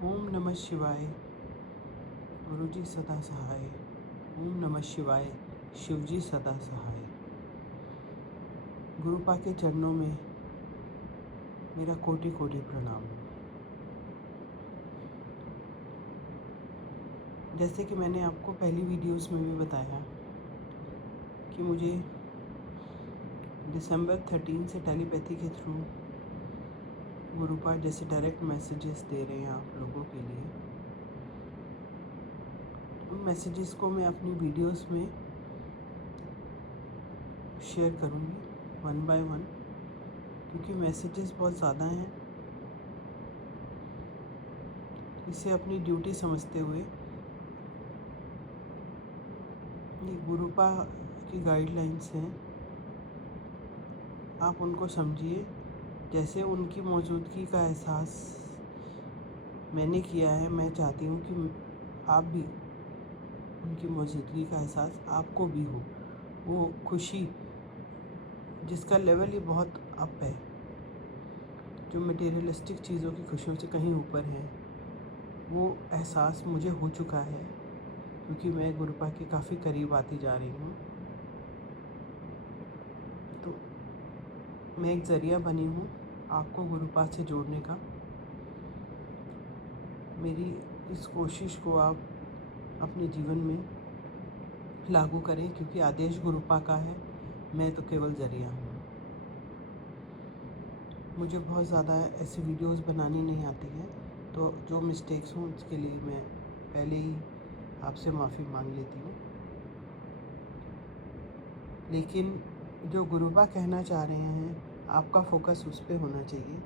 ओम नमः शिवाय। गुरु जी सदा सहाय। ओम नमः शिवाय। शिव जी सदा सहाय। गुरुपा के चरणों में मेरा कोटि कोटि प्रणाम। जैसे कि मैंने आपको पहली वीडियोस में भी बताया कि मुझे दिसंबर 13 से टेलीपैथी के थ्रू गुरुपा जैसे डायरेक्ट मैसेजेस दे रहे हैं आप लोगों के लिए। उन मैसेजेस को मैं अपनी वीडियोस में शेयर करूँगी वन बाय वन, क्योंकि मैसेजेस बहुत ज़्यादा हैं। इसे अपनी ड्यूटी समझते हुए ये गुरुपा की गाइडलाइंस हैं, आप उनको समझिए। जैसे उनकी मौजूदगी का एहसास मैंने किया है, मैं चाहती हूँ कि आप भी उनकी मौजूदगी का एहसास आपको भी हो। वो खुशी जिसका लेवल ही बहुत अप है, जो मटेरियलिस्टिक चीज़ों की खुशियों से कहीं ऊपर है, वो एहसास मुझे हो चुका है, क्योंकि मैं गुरुपा के काफ़ी करीब आती जा रही हूँ। तो मैं एक ज़रिया बनी हूँ आपको गुरुपा से जोड़ने का। मेरी इस कोशिश को आप अपने जीवन में लागू करें, क्योंकि आदेश गुरुपा का है, मैं तो केवल ज़रिया हूँ। मुझे बहुत ज़्यादा ऐसी वीडियोस बनानी नहीं आती है, तो जो मिस्टेक्स हों उसके लिए मैं पहले ही आपसे माफ़ी मांग लेती हूँ। लेकिन जो गुरुपा कहना चाह रहे हैं, आपका फोकस उस पे होना चाहिए।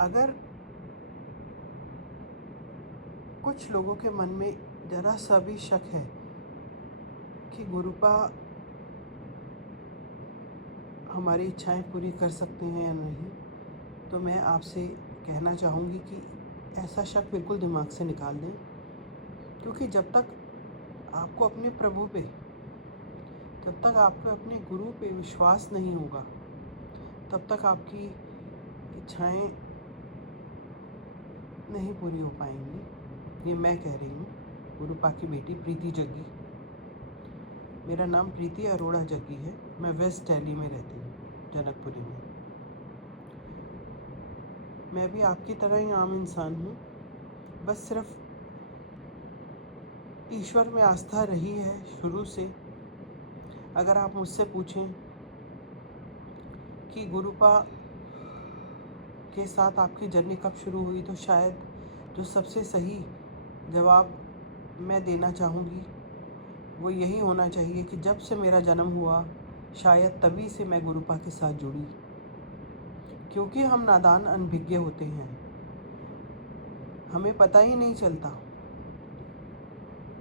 अगर कुछ लोगों के मन में ज़रा सा भी शक है कि गुरुपा हमारी इच्छाएं पूरी कर सकते हैं या नहीं, तो मैं आपसे कहना चाहूँगी कि ऐसा शक बिल्कुल दिमाग से निकाल दें। क्योंकि जब तक आपको अपने प्रभु पे, जब तक आपको अपने गुरु पे विश्वास नहीं होगा, तब तक आपकी इच्छाएं नहीं पूरी हो पाएंगी। ये मैं कह रही हूँ, गुरुपा की बेटी प्रीति जग्गी। मेरा नाम प्रीति अरोड़ा जग्गी है। मैं वेस्ट दिल्ली में रहती हूँ, जनकपुरी में। मैं भी आपकी तरह ही आम इंसान हूँ, बस सिर्फ ईश्वर में आस्था रही है शुरू से। अगर आप मुझसे पूछें कि गुरुपा के साथ आपकी जर्नी कब शुरू हुई, तो शायद जो सबसे सही जवाब मैं देना चाहूँगी वो यही होना चाहिए कि जब से मेरा जन्म हुआ, शायद तभी से मैं गुरुपा के साथ जुड़ी। क्योंकि हम नादान अनभिज्ञ होते हैं, हमें पता ही नहीं चलता।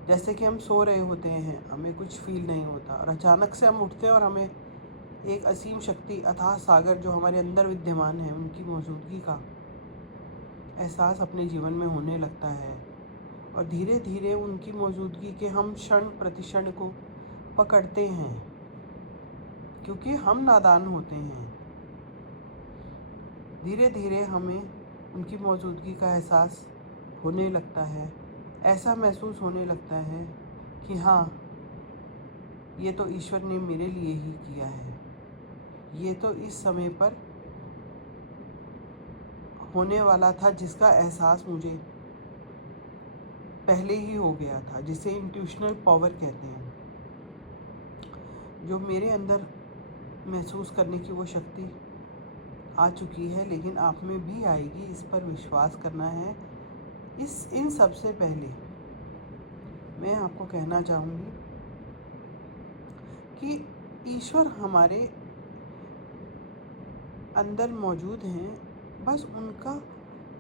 जैसे कि हम सो रहे होते हैं, हमें कुछ फील नहीं होता, और अचानक से हम उठते हैं और हमें एक असीम शक्ति, अथाह सागर जो हमारे अंदर विद्यमान है, उनकी मौजूदगी का एहसास अपने जीवन में होने लगता है। और धीरे धीरे उनकी मौजूदगी के हम क्षण प्रतिक्षण को पकड़ते हैं, क्योंकि हम नादान होते हैं। धीरे धीरे हमें उनकी मौजूदगी का एहसास होने लगता है। ऐसा महसूस होने लगता है कि हाँ, ये तो ईश्वर ने मेरे लिए ही किया है, ये तो इस समय पर होने वाला था, जिसका एहसास मुझे पहले ही हो गया था, जिसे इंट्यूशनल पावर कहते हैं। जो मेरे अंदर महसूस करने की वो शक्ति आ चुकी है, लेकिन आप में भी आएगी, इस पर विश्वास करना है। इन सब से पहले मैं आपको कहना चाहूँगी कि ईश्वर हमारे अंदर मौजूद हैं, बस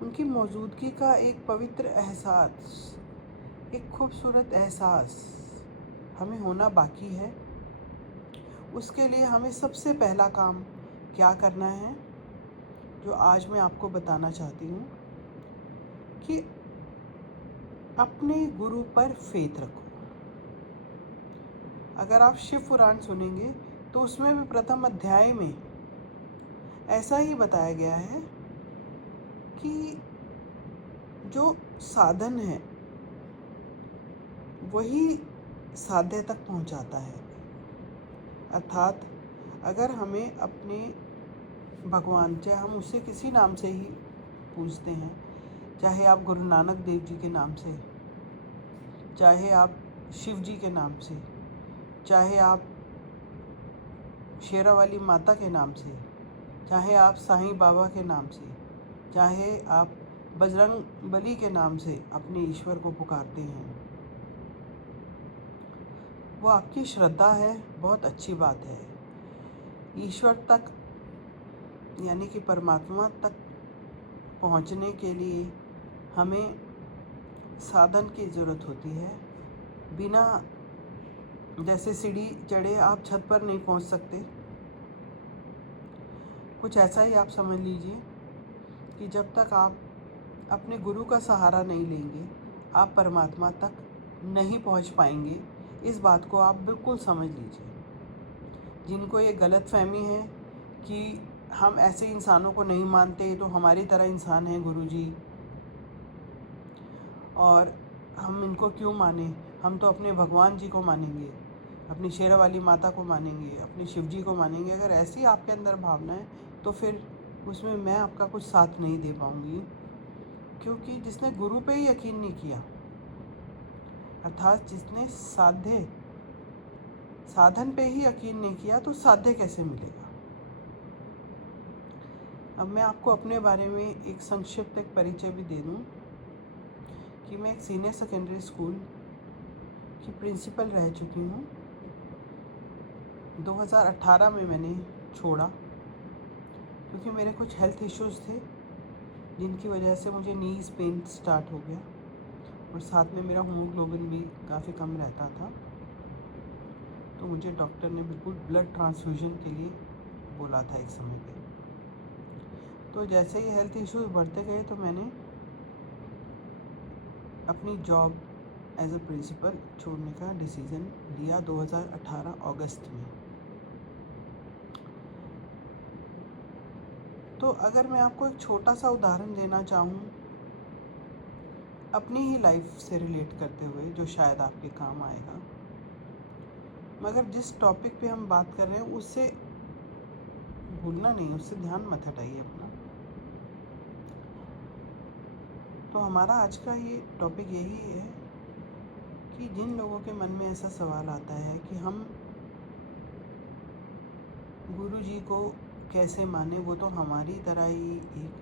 उनकी मौजूदगी का एक पवित्र एहसास, एक खूबसूरत एहसास हमें होना बाकी है। उसके लिए हमें सबसे पहला काम क्या करना है, जो आज मैं आपको बताना चाहती हूँ, कि अपने गुरु पर फेथ रखो। अगर आप शिव पुराण सुनेंगे तो उसमें भी प्रथम अध्याय में ऐसा ही बताया गया है कि जो साधन है वही साध्य तक पहुंचाता है। अर्थात अगर हमें अपने भगवान, चाहे हम उसे किसी नाम से ही पूजते हैं, चाहे आप गुरु नानक देव जी के नाम से, चाहे आप शिव जी के नाम से, चाहे आप शेरावाली माता के नाम से, चाहे आप साईं बाबा के नाम से, चाहे आप बजरंग बली के नाम से अपने ईश्वर को पुकारते हैं, वो आपकी श्रद्धा है, बहुत अच्छी बात है। ईश्वर तक यानी कि परमात्मा तक पहुंचने के लिए हमें साधन की ज़रूरत होती है। बिना जैसे सीढ़ी चढ़े आप छत पर नहीं पहुंच सकते, कुछ ऐसा ही आप समझ लीजिए कि जब तक आप अपने गुरु का सहारा नहीं लेंगे आप परमात्मा तक नहीं पहुंच पाएंगे। इस बात को आप बिल्कुल समझ लीजिए। जिनको ये गलतफहमी है कि हम ऐसे इंसानों को नहीं मानते तो हमारी तरह इंसान हैं गुरुजी, और हम इनको क्यों माने, हम तो अपने भगवान जी को मानेंगे, अपनी शेरावाली माता को मानेंगे, अपने शिव जी को मानेंगे। अगर ऐसी आपके अंदर भावना है तो फिर उसमें मैं आपका कुछ साथ नहीं दे पाऊँगी, क्योंकि जिसने गुरु पे ही यकीन नहीं किया, अर्थात जिसने साधन पे ही यकीन नहीं किया, तो साध्य कैसे मिलेगा। अब मैं आपको अपने बारे में एक संक्षिप्त एक परिचय भी दे दूं कि मैं एक सीनियर सेकेंडरी स्कूल की प्रिंसिपल रह चुकी हूं। 2018 में मैंने छोड़ा क्योंकि मेरे कुछ हेल्थ इश्यूज़ थे जिनकी वजह से मुझे नीज़ पेन स्टार्ट हो गया और साथ में मेरा हीमोग्लोबिन भी काफ़ी कम रहता था। तो मुझे डॉक्टर ने बिल्कुल ब्लड ट्रांसफ्यूजन के लिए बोला था एक समय पे। तो जैसे ही हेल्थ इश्यूज बढ़ते गए तो मैंने अपनी जॉब एज अ प्रिंसिपल छोड़ने का डिसीज़न लिया 2018 अगस्त में। तो अगर मैं आपको एक छोटा सा उदाहरण देना चाहूँ अपनी ही लाइफ से रिलेट करते हुए, जो शायद आपके काम आएगा, मगर जिस टॉपिक पे हम बात कर रहे हैं उससे भूलना नहीं, उससे ध्यान मत हटाइए अपना। तो हमारा आज का ये टॉपिक यही है कि जिन लोगों के मन में ऐसा सवाल आता है कि हम गुरु जी को कैसे माने, वो तो हमारी तरह ही एक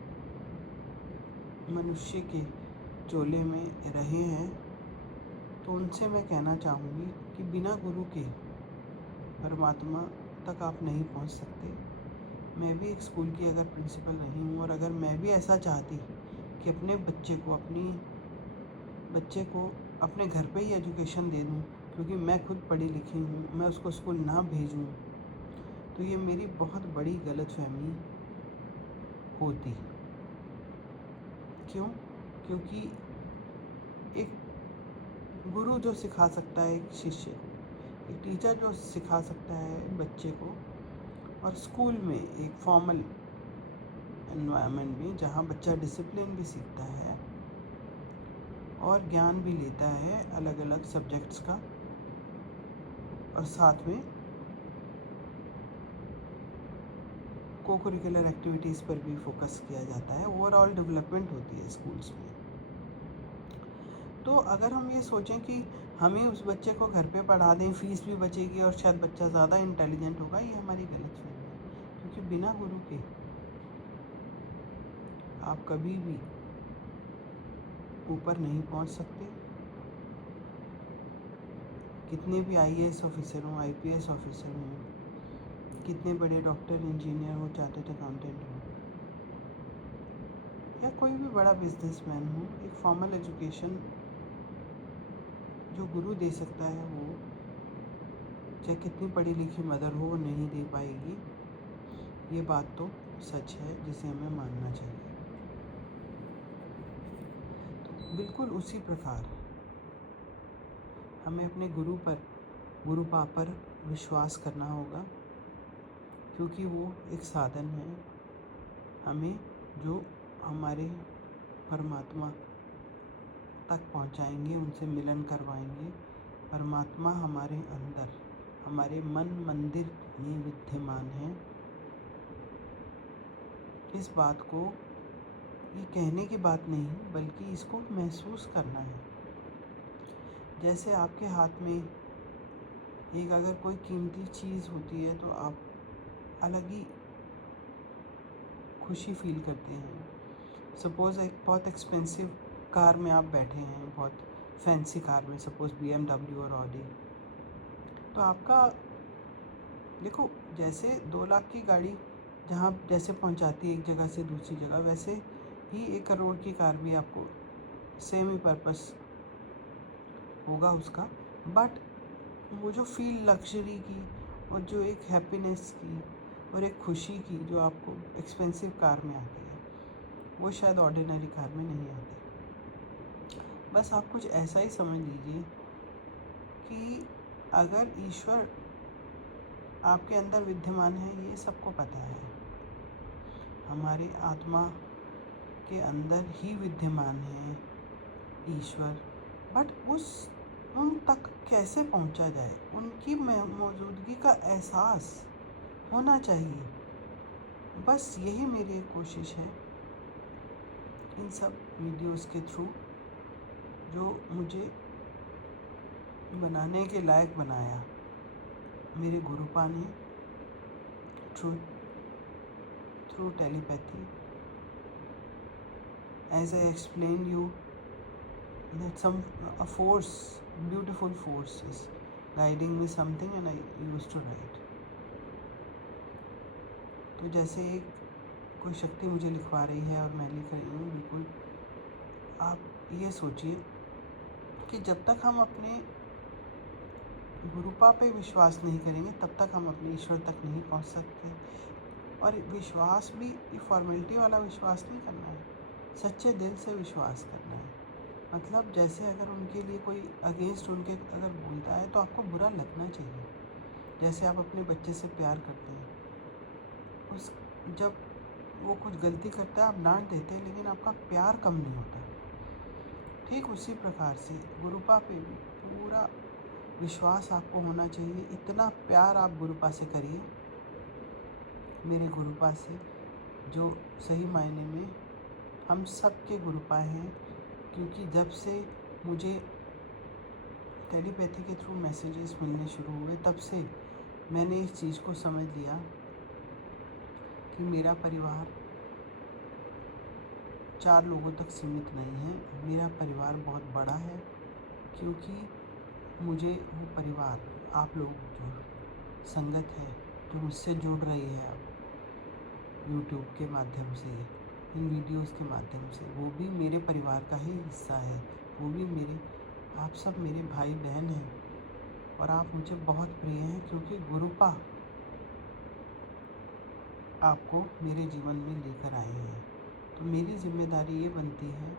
मनुष्य के चोले में रहे हैं, तो उनसे मैं कहना चाहूँगी कि बिना गुरु के परमात्मा तक आप नहीं पहुँच सकते। मैं भी एक स्कूल की अगर प्रिंसिपल रही हूँ और अगर मैं भी ऐसा चाहती कि अपने बच्चे को अपने घर पे ही एजुकेशन दे दूँ, क्योंकि मैं खुद पढ़ी लिखी हूँ, मैं उसको स्कूल ना भेजूँ, तो ये मेरी बहुत बड़ी गलतफहमी होती। क्यों? क्योंकि एक गुरु जो सिखा सकता है एक शिष्य को, एक टीचर जो सिखा सकता है बच्चे को, और स्कूल में एक फॉर्मल एनवायरनमेंट में जहाँ बच्चा डिसिप्लिन भी सीखता है और ज्ञान भी लेता है अलग अलग सब्जेक्ट्स का, और साथ में को-करिकुलर एक्टिविटीज़ पर भी फोकस किया जाता है, ओवरऑल डेवलपमेंट होती है स्कूल्स में। तो अगर हम ये सोचें कि हम ही उस बच्चे को घर पे पढ़ा दें, फीस भी बचेगी और शायद बच्चा ज़्यादा इंटेलिजेंट होगा, ये हमारी गलतफहमी है। क्योंकि बिना गुरु के आप कभी भी ऊपर नहीं पहुंच सकते। कितने भी आईएएस ऑफिसर हों, आईपीएस ऑफिसर हों, कितने बड़े डॉक्टर, इंजीनियर हो, चार्टर्ड अकाउंटेंट हो, या कोई भी बड़ा बिजनेसमैन हो, एक फॉर्मल एजुकेशन जो गुरु दे सकता है वो चाहे कितनी पढ़ी लिखी मदर हो, वो नहीं दे पाएगी। ये बात तो सच है जिसे हमें मानना चाहिए। तो बिल्कुल उसी प्रकार हमें अपने गुरु पा पर विश्वास करना होगा, क्योंकि वो एक साधन है हमें जो हमारे परमात्मा तक पहुंचाएंगे, उनसे मिलन करवाएंगे। परमात्मा हमारे अंदर, हमारे मन मंदिर में विद्यमान है। इस बात को, ये कहने की बात नहीं बल्कि इसको महसूस करना है। जैसे आपके हाथ में एक अगर कोई कीमती चीज़ होती है तो आप अलग ही खुशी फील करते हैं। सपोज़ एक बहुत एक्सपेंसिव कार में आप बैठे हैं, बहुत फैंसी कार में, सपोज़ BMW और ऑडी, तो आपका देखो, जैसे 2 लाख की गाड़ी जहाँ जैसे पहुँचाती है एक जगह से दूसरी जगह, वैसे ही 1 करोड़ की कार भी आपको सेम ही पर्पस होगा उसका। बट वो जो फील लग्जरी की और जो एक हैप्पीनेस की और एक खुशी की जो आपको एक्सपेंसिव कार में आती है, वो शायद ऑर्डिनरी कार में नहीं आती। बस आप कुछ ऐसा ही समझ लीजिए कि अगर ईश्वर आपके अंदर विद्यमान है, ये सबको पता है, हमारे आत्मा के अंदर ही विद्यमान है ईश्वर। बट उन तक कैसे पहुंचा जाए, उनकी मौजूदगी का एहसास होना चाहिए। बस यही मेरी कोशिश है इन सब वीडियोस के थ्रू, जो मुझे बनाने के लायक बनाया मेरे गुरुपा ने, through telepathy. As I explained you that a force, beautiful force is guiding me something and I used to write. तो जैसे एक कोई शक्ति मुझे लिखवा रही है और मैं लिख रही हूँ, बिल्कुल आप ये सोचिए कि जब तक हम अपने गुरुपा पे विश्वास नहीं करेंगे तब तक हम अपने ईश्वर तक नहीं पहुँच सकते। और विश्वास भी ये फॉर्मेलिटी वाला विश्वास नहीं करना है, सच्चे दिल से विश्वास करना है। मतलब जैसे अगर उनके लिए कोई अगेंस्ट उनके अगर बोलता है तो आपको बुरा लगना चाहिए। जैसे आप अपने बच्चे से प्यार करते हैं, जब वो कुछ गलती करता है आप डांट देते हैं, लेकिन आपका प्यार कम नहीं होता। ठीक उसी प्रकार से गुरुपा पे भी पूरा विश्वास आपको होना चाहिए। इतना प्यार आप गुरुपा से करिए, मेरे गुरुपा से, जो सही मायने में हम सब के गुरुपा हैं। क्योंकि जब से मुझे टेलीपैथी के थ्रू मैसेजेस मिलने शुरू हुए, तब से मैंने इस चीज़ को समझ लिया कि मेरा परिवार 4 लोगों तक सीमित नहीं है, मेरा परिवार बहुत बड़ा है। क्योंकि मुझे वो परिवार, आप लोग जो संगत है जो मुझसे जुड़ रही है अब यूट्यूब के माध्यम से, इन वीडियोस के माध्यम से, वो भी मेरे परिवार का ही हिस्सा है। वो भी मेरे, आप सब मेरे भाई बहन हैं और आप मुझे बहुत प्रिय हैं। क्योंकि गुरुपा आपको मेरे जीवन में लेकर आए हैं, तो मेरी जिम्मेदारी ये बनती है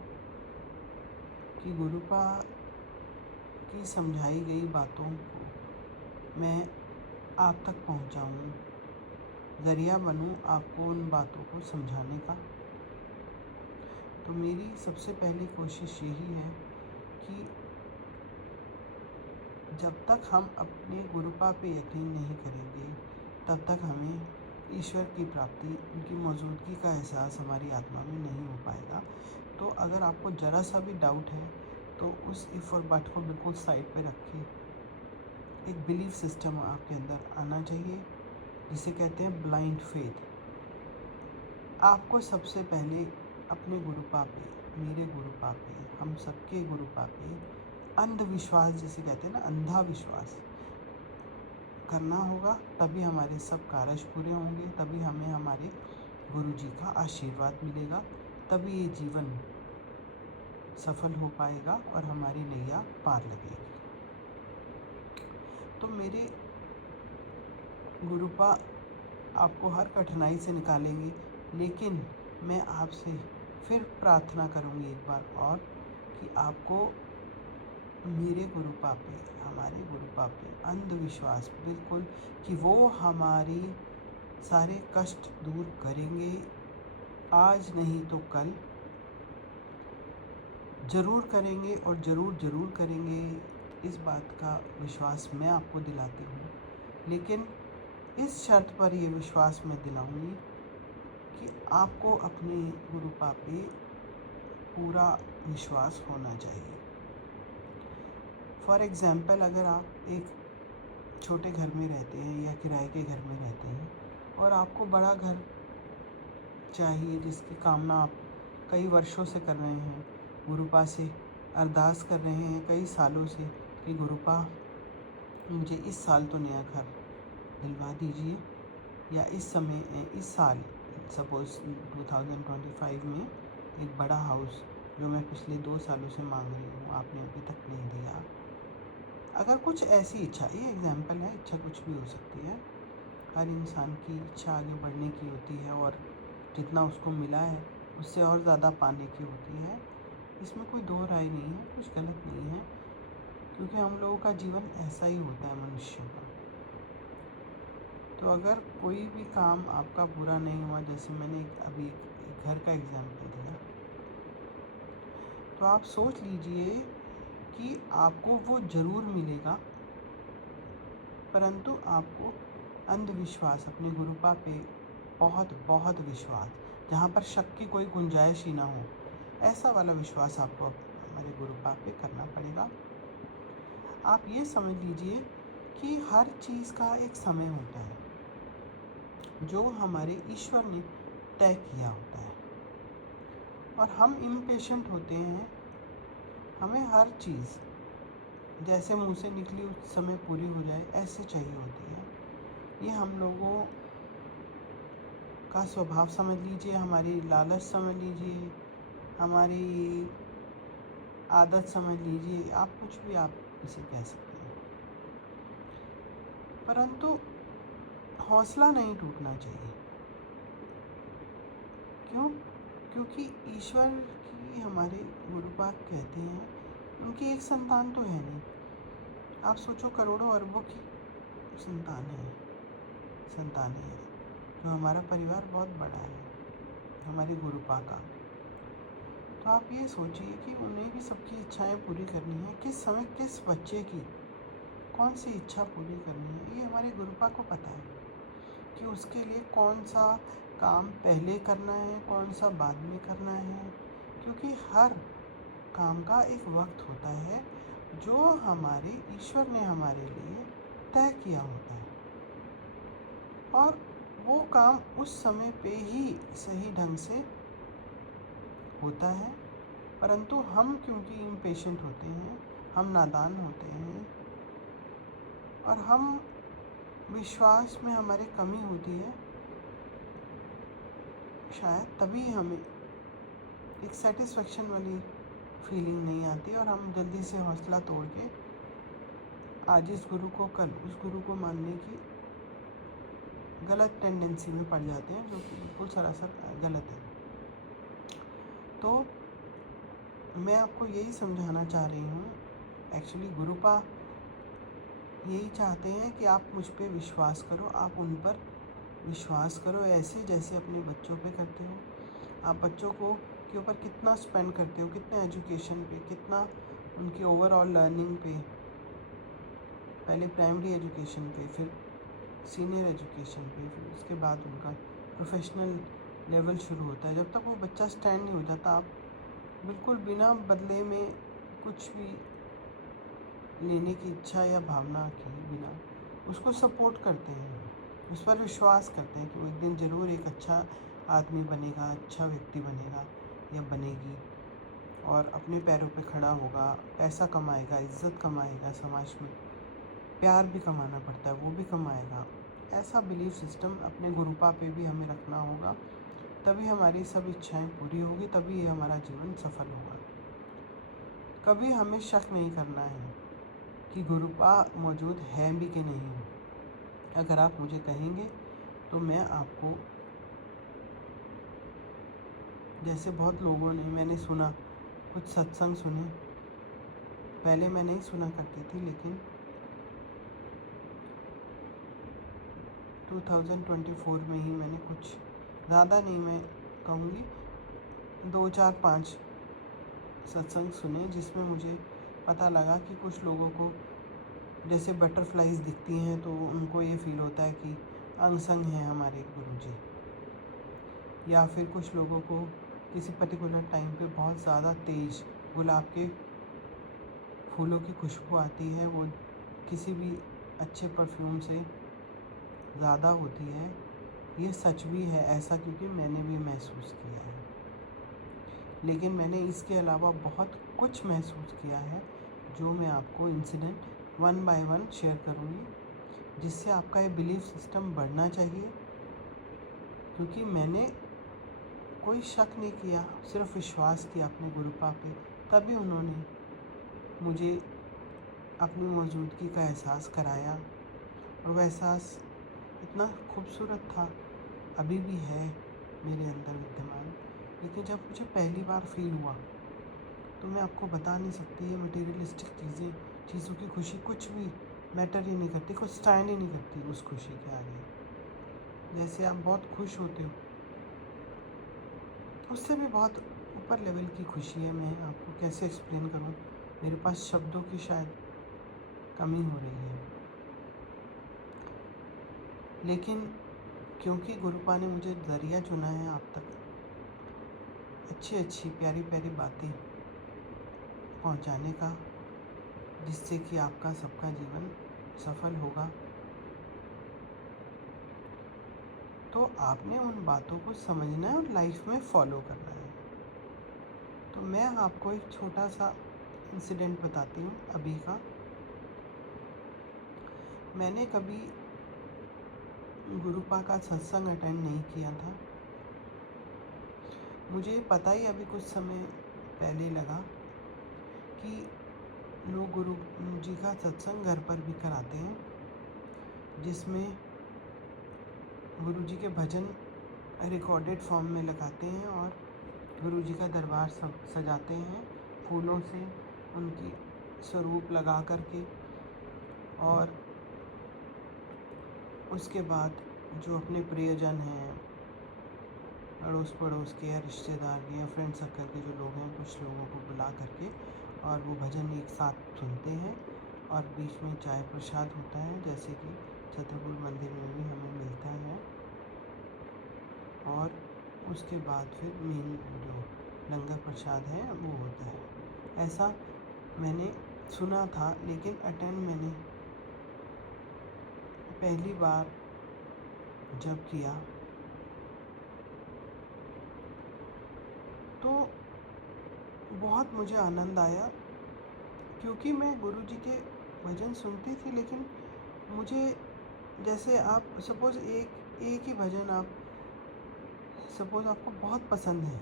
कि गुरुपा की समझाई गई बातों को मैं आप तक पहुंचाऊं, ज़रिया बनूं आपको उन बातों को समझाने का। तो मेरी सबसे पहली कोशिश यही है कि जब तक हम अपने गुरुपा पे यकीन नहीं करेंगे, तब तक हमें ईश्वर की प्राप्ति, उनकी मौजूदगी का एहसास हमारी आत्मा में नहीं हो पाएगा। तो अगर आपको ज़रा सा भी डाउट है तो उस इफ़ और बट को बिल्कुल साइड पे रखिए। एक बिलीफ सिस्टम आपके अंदर आना चाहिए, जिसे कहते हैं ब्लाइंड फेथ। आपको सबसे पहले अपने गुरुपा पे, मेरे गुरुपा पे, हम सबके गुरुपा पे अंधविश्वास, जिसे कहते हैं ना, अंधा विश्वास करना होगा। तभी हमारे सब कार्य पूरे होंगे, तभी हमें हमारे गुरुजी का आशीर्वाद मिलेगा, तभी ये जीवन सफल हो पाएगा और हमारी नैया पार लगेगी। तो मेरे गुरुपा आपको हर कठिनाई से निकालेंगे, लेकिन मैं आपसे फिर प्रार्थना करूंगी एक बार और कि आपको मेरे गुरुपा पे, हमारे गुरुपा पे अंधविश्वास बिल्कुल, कि वो हमारी सारे कष्ट दूर करेंगे, आज नहीं तो कल ज़रूर करेंगे और ज़रूर करेंगे, इस बात का विश्वास मैं आपको दिलाती हूँ। लेकिन इस शर्त पर ये विश्वास मैं दिलाऊंगी कि आपको अपने गुरुपा पे पूरा विश्वास होना चाहिए। फॉर एग्ज़ाम्पल, अगर आप एक छोटे घर में रहते हैं या किराए के घर में रहते हैं और आपको बड़ा घर चाहिए जिसकी कामना आप कई वर्षों से कर रहे हैं, गुरुपा से अरदास कर रहे हैं कई सालों से कि गुरुपा मुझे इस साल तो नया घर दिलवा दीजिए, या इस साल सपोज़ 2025 में एक बड़ा हाउस जो मैं पिछले 2 सालों से मांग रही हूँ, आपने अभी तक नहीं दिया। अगर कुछ ऐसी इच्छा, ये एग्जाम्पल है, इच्छा कुछ भी हो सकती है, हर इंसान की इच्छा आगे बढ़ने की होती है और जितना उसको मिला है उससे और ज़्यादा पाने की होती है। इसमें कोई दो राय नहीं है, कुछ गलत नहीं है, क्योंकि हम लोगों का जीवन ऐसा ही होता है मनुष्य का। तो अगर कोई भी काम आपका पूरा नहीं हुआ, जैसे मैंने अभी एक घर का एग्जाम्पल दिया, तो आप सोच लीजिए कि आपको वो ज़रूर मिलेगा, परंतु आपको अंधविश्वास, अपने गुरुपा पे बहुत बहुत विश्वास, जहाँ पर शक की कोई गुंजाइश ही ना हो, ऐसा वाला विश्वास आपको हमारे गुरुपा पे करना पड़ेगा। आप ये समझ लीजिए कि हर चीज़ का एक समय होता है जो हमारे ईश्वर ने तय किया होता है, और हम इम्पेशेंट होते हैं। हमें हर चीज़ जैसे मुंह से निकली उस समय पूरी हो जाए ऐसे चाहिए होती है। ये हम लोगों का स्वभाव समझ लीजिए, हमारी लालच समझ लीजिए, हमारी आदत समझ लीजिए, आप कुछ भी आप इसे कह सकते हैं, परंतु हौसला नहीं टूटना चाहिए। क्यों? क्योंकि ईश्वर की, हमारे गुरुपा कहते हैं, उनकी एक संतान तो है नहीं। आप सोचो, करोड़ों अरबों की संतानें हैं, जो हमारा परिवार बहुत बड़ा है हमारे गुरुपा का। तो आप ये सोचिए कि उन्हें भी सबकी इच्छाएं पूरी करनी है, किस समय किस बच्चे की कौन सी इच्छा पूरी करनी है, ये हमारे गुरुपा को पता है कि उसके लिए कौन सा काम पहले करना है, कौन सा बाद में करना है। क्योंकि हर काम का एक वक्त होता है जो हमारे ईश्वर ने हमारे लिए तय किया होता है, और वो काम उस समय पे ही सही ढंग से होता है। परंतु हम क्योंकि इम्पेशेंट होते हैं, हम नादान होते हैं, और हम विश्वास में हमारे कमी होती है, शायद तभी हमें एक सेटिस्फेक्शन वाली फीलिंग नहीं आती, और हम जल्दी से हौसला तोड़ के आज इस गुरु को कल उस गुरु को मानने की गलत टेंडेंसी में पड़ जाते हैं, जो कि बिल्कुल सरासर गलत है। तो मैं आपको यही समझाना चाह रही हूँ, एक्चुअली गुरुपा यही चाहते हैं कि आप मुझ पे विश्वास करो, आप उन पर विश्वास करो, ऐसे जैसे अपने बच्चों पे करते हो। आप बच्चों को के ऊपर कितना स्पेंड करते हो, कितना एजुकेशन पे, कितना उनकी ओवरऑल लर्निंग पे, पहले प्राइमरी एजुकेशन पे, फिर सीनियर एजुकेशन पे, फिर उसके बाद उनका प्रोफेशनल लेवल शुरू होता है। जब तक वो बच्चा स्टैंड नहीं हो जाता, आप बिल्कुल बिना बदले में कुछ भी लेने की इच्छा या भावना के बिना उसको सपोर्ट करते हैं, उस पर विश्वास करते हैं कि वो एक दिन ज़रूर एक अच्छा आदमी बनेगा, अच्छा व्यक्ति बनेगा या बनेगी, और अपने पैरों पे खड़ा होगा, पैसा कमाएगा, इज़्ज़त कमाएगा, समाज में प्यार भी कमाना पड़ता है, वो भी कमाएगा। ऐसा बिलीफ सिस्टम अपने गुरुपा पे भी हमें रखना होगा, तभी हमारी सब इच्छाएं पूरी होगी, तभी हमारा जीवन सफल होगा। कभी हमें शक नहीं करना है कि गुरुपा मौजूद है भी कि नहीं। अगर आप मुझे कहेंगे तो मैं आपको, जैसे बहुत लोगों ने, मैंने सुना, कुछ सत्संग सुने, पहले मैं नहीं सुना करती थी, लेकिन 2024 में ही मैंने कुछ ज़्यादा नहीं, मैं कहूँगी 2 4 5 सत्संग सुने, जिसमें मुझे पता लगा कि कुछ लोगों को जैसे बटरफ्लाइज दिखती हैं तो उनको ये फील होता है कि अंग संग हैं हमारे गुरुजी, या फिर कुछ लोगों को किसी पर्टिकुलर टाइम पे बहुत ज़्यादा तेज़ गुलाब के फूलों की खुशबू आती है, वो किसी भी अच्छे परफ्यूम से ज़्यादा होती है। ये सच भी है ऐसा, क्योंकि मैंने भी महसूस किया है। लेकिन मैंने इसके अलावा बहुत कुछ महसूस किया है, जो मैं आपको इंसिडेंट 1 बाय 1 शेयर करूँगी, जिससे आपका ये बिलीफ सिस्टम बढ़ना चाहिए। क्योंकि मैंने कोई शक नहीं किया, सिर्फ विश्वास किया अपने गुरुपा पे, तभी उन्होंने मुझे अपनी मौजूदगी का एहसास कराया। और वह एहसास इतना खूबसूरत था, अभी भी है मेरे अंदर विद्यमान। लेकिन जब मुझे पहली बार फील हुआ तो मैं आपको बता नहीं सकती, ये मटेरियलिस्टिक चीज़ों की खुशी कुछ भी मैटर ही नहीं करती, कुछ स्टैंड ही नहीं करती उस खुशी के आगे। जैसे आप बहुत खुश होते हो, उससे भी बहुत ऊपर लेवल की खुशी है। मैं आपको कैसे एक्सप्लेन करूं, मेरे पास शब्दों की शायद कमी हो रही है। लेकिन क्योंकि गुरुपा ने मुझे ज़रिया चुना है आप तक अच्छी अच्छी प्यारी प्यारी बातें पहुंचाने का, जिससे कि आपका सबका जीवन सफल होगा, तो आपने उन बातों को समझना है और लाइफ में फॉलो करना है। तो मैं आपको एक छोटा सा इंसिडेंट बताती हूँ अभी का। मैंने कभी गुरुपा का सत्संग अटेंड नहीं किया था। मुझे पता ही अभी कुछ समय पहले लगा कि लोग गुरु जी का सत्संग घर पर भी कराते हैं, जिसमें गुरु जी के भजन रिकॉर्डेड फॉर्म में लगाते हैं और गुरु जी का दरबार सजाते हैं फूलों से, उनकी स्वरूप लगा करके। और उसके बाद जो अपने प्रियजन हैं, अड़ोस पड़ोस के या रिश्तेदार के या फ्रेंड सर्कल के जो लोग हैं, कुछ लोगों को बुला करके और वो भजन एक साथ सुनते हैं। और बीच में चाय प्रसाद होता है, जैसे कि छतरपुर मंदिर में भी हमें मिलता है। और उसके बाद फिर मेन जो लंगर प्रसाद है वो होता है। ऐसा मैंने सुना था, लेकिन अटेंड मैंने पहली बार जब किया तो बहुत मुझे आनंद आया, क्योंकि मैं गुरु जी के भजन सुनती थी। लेकिन मुझे, जैसे आप सपोज़ एक ही भजन सपोज़ आपको बहुत पसंद है,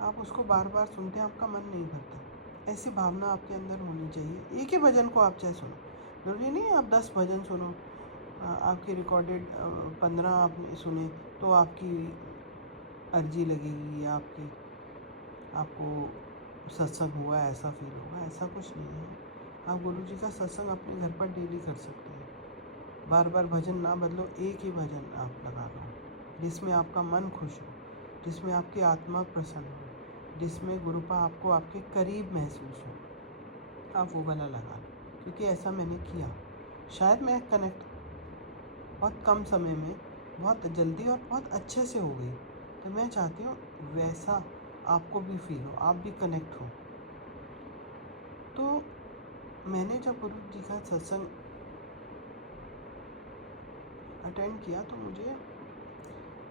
आप उसको बार बार सुनते हैं, आपका मन नहीं भरता। ऐसी भावना आपके अंदर होनी चाहिए। एक ही भजन को आप चाहे सुनो, ज़रूरी नहीं आप 10 भजन सुनो, आपके रिकॉर्डेड 15 आपने सुने तो आपकी अर्जी लगेगी या आपको सत्संग हुआ ऐसा फील होगा। ऐसा कुछ नहीं है। आप गुरु जी का सत्संग अपने घर पर डेली कर सकते हैं। बार बार भजन ना बदलो, एक ही भजन आप लगा लो जिसमें आपका मन खुश हो, जिसमें आपकी आत्मा प्रसन्न हो, जिसमें गुरुपा आपको आपके करीब महसूस हो, आप वो वाला लगा लो। क्योंकि ऐसा मैंने किया, शायद मैं कनेक्ट बहुत कम समय में बहुत जल्दी और बहुत अच्छे से हो गई। तो मैं चाहती हूँ वैसा आपको भी फील हो, आप भी कनेक्ट हो। तो मैंने जब गुरु जी का सत्संग अटेंड किया तो मुझे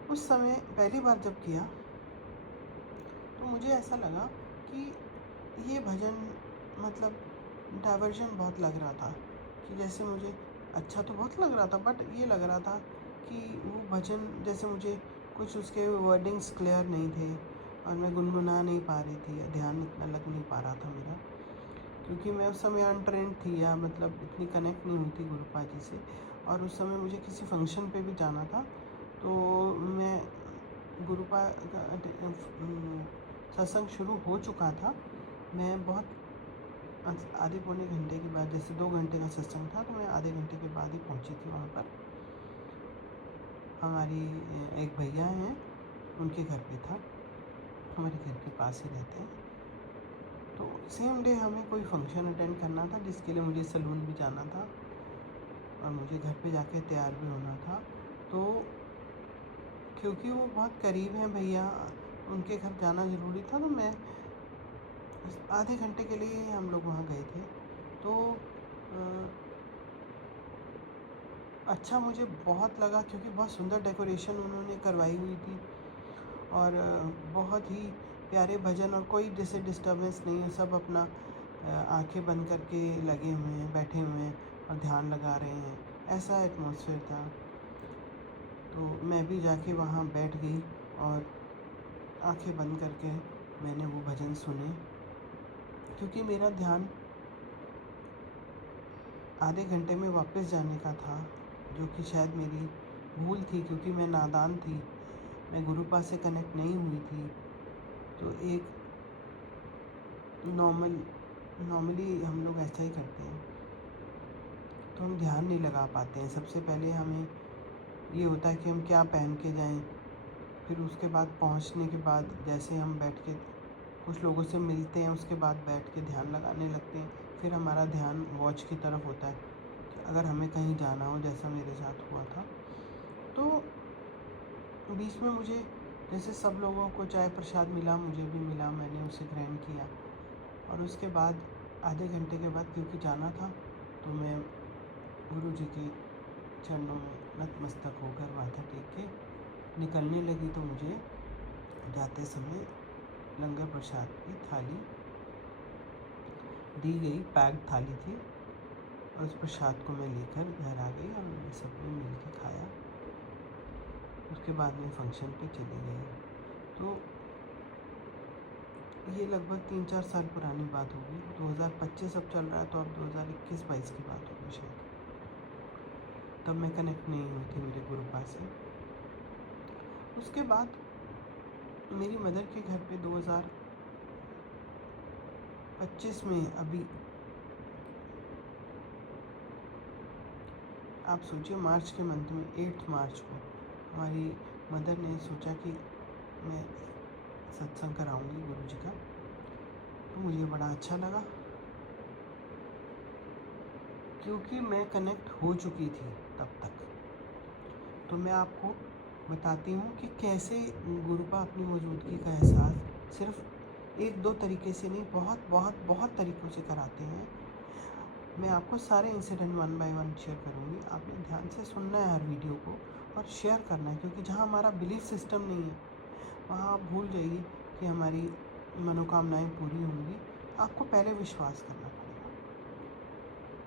उस समय पहली बार जब किया तो मुझे ऐसा लगा कि ये भजन मतलब डाइवर्जन बहुत लग रहा था। कि जैसे मुझे अच्छा तो बहुत लग रहा था, बट ये लग रहा था कि वो भजन जैसे मुझे कुछ उसके वर्डिंग्स क्लियर नहीं थे और मैं गुनगुना नहीं पा रही थी, ध्यान इतना लग नहीं पा रहा था मेरा, क्योंकि मैं उस समय अनट्रेंड थी, या मतलब इतनी कनेक्ट नहीं हुई थी गुरुपा जी से। और उस समय मुझे किसी फंक्शन पे भी जाना था, तो मैं गुरुपा का सत्संग शुरू हो चुका था। मैं बहुत आधे पौने घंटे के बाद, जैसे 2 घंटे का सत्संग था तो मैं आधे घंटे के बाद ही पहुंची थी वहाँ पर। हमारी एक भैया हैं उनके घर पे था, हमारे घर के पास ही रहते हैं। तो सेम डे हमें कोई फंक्शन अटेंड करना था जिसके लिए मुझे सैलून भी जाना था और मुझे घर पे जाके तैयार भी होना था। तो क्योंकि वो बहुत करीब हैं भैया, उनके घर जाना ज़रूरी था, तो मैं आधे घंटे के लिए हम लोग वहाँ गए थे। तो अच्छा मुझे बहुत लगा क्योंकि बहुत सुंदर डेकोरेशन उन्होंने करवाई हुई थी और बहुत ही प्यारे भजन, और कोई जैसे डिस्टर्बेंस नहीं है, सब अपना आंखें बंद करके लगे हुए हैं, बैठे हुए हैं और ध्यान लगा रहे हैं, ऐसा एटमॉस्फेयर था। तो मैं भी जाके वहाँ बैठ गई और आंखें बंद करके मैंने वो भजन सुने, क्योंकि मेरा ध्यान आधे घंटे में वापस जाने का था, जो कि शायद मेरी भूल थी क्योंकि मैं नादान थी, मैं गुरुपा से कनेक्ट नहीं हुई थी। तो एक नॉर्मली हम लोग ऐसा ही करते हैं, तो हम ध्यान नहीं लगा पाते हैं। सबसे पहले हमें ये होता है कि हम क्या पहन के जाएं, फिर उसके बाद पहुंचने के बाद जैसे हम बैठ के कुछ लोगों से मिलते हैं, उसके बाद बैठ के ध्यान लगाने लगते हैं। फिर हमारा ध्यान वॉच की तरफ होता है कि अगर हमें कहीं जाना हो, जैसा मेरे साथ हुआ था। तो बीच में मुझे जैसे सब लोगों को चाय प्रसाद मिला, मुझे भी मिला, मैंने उसे ग्रहण किया और उसके बाद आधे घंटे के बाद क्योंकि जाना था, तो मैं गुरु जी के चरणों में नतमस्तक होकर माथा टेक के निकलने लगी। तो मुझे जाते समय लंगर प्रसाद की थाली दी गई, पैक्ड थाली थी, और उस प्रसाद को मैं लेकर घर आ गई और हमने सबने मिल के खाया। उसके बाद मैं फंक्शन पे चली गई। तो ये लगभग 3-4 साल पुरानी बात होगी, 2025 अब चल रहा है, तो अब 2021-22 की बात होगी शायद। तब मैं कनेक्ट नहीं हुई थी मेरे गुरुपा से। उसके बाद मेरी मदर के घर पे 2025 में, अभी आप सोचिए, मार्च के मंथ में 8 मार्च को हमारी मदर ने सोचा कि मैं सत्संग कराऊंगी गुरु जी का। तो मुझे बड़ा अच्छा लगा क्योंकि मैं कनेक्ट हो चुकी थी तब तक। तो मैं आपको बताती हूँ कि कैसे गुरुपा अपनी मौजूदगी का एहसास सिर्फ 1-2 तरीके से नहीं, बहुत बहुत बहुत तरीक़ों से कराते हैं। मैं आपको सारे इंसिडेंट 1 बाय 1 शेयर करूँगी। आपने ध्यान से सुनना है हर वीडियो को और शेयर करना है, क्योंकि जहाँ हमारा बिलीफ सिस्टम नहीं है वहाँ आप भूल जाइए कि हमारी मनोकामनाएं पूरी होंगी। आपको पहले विश्वास करना पड़ेगा।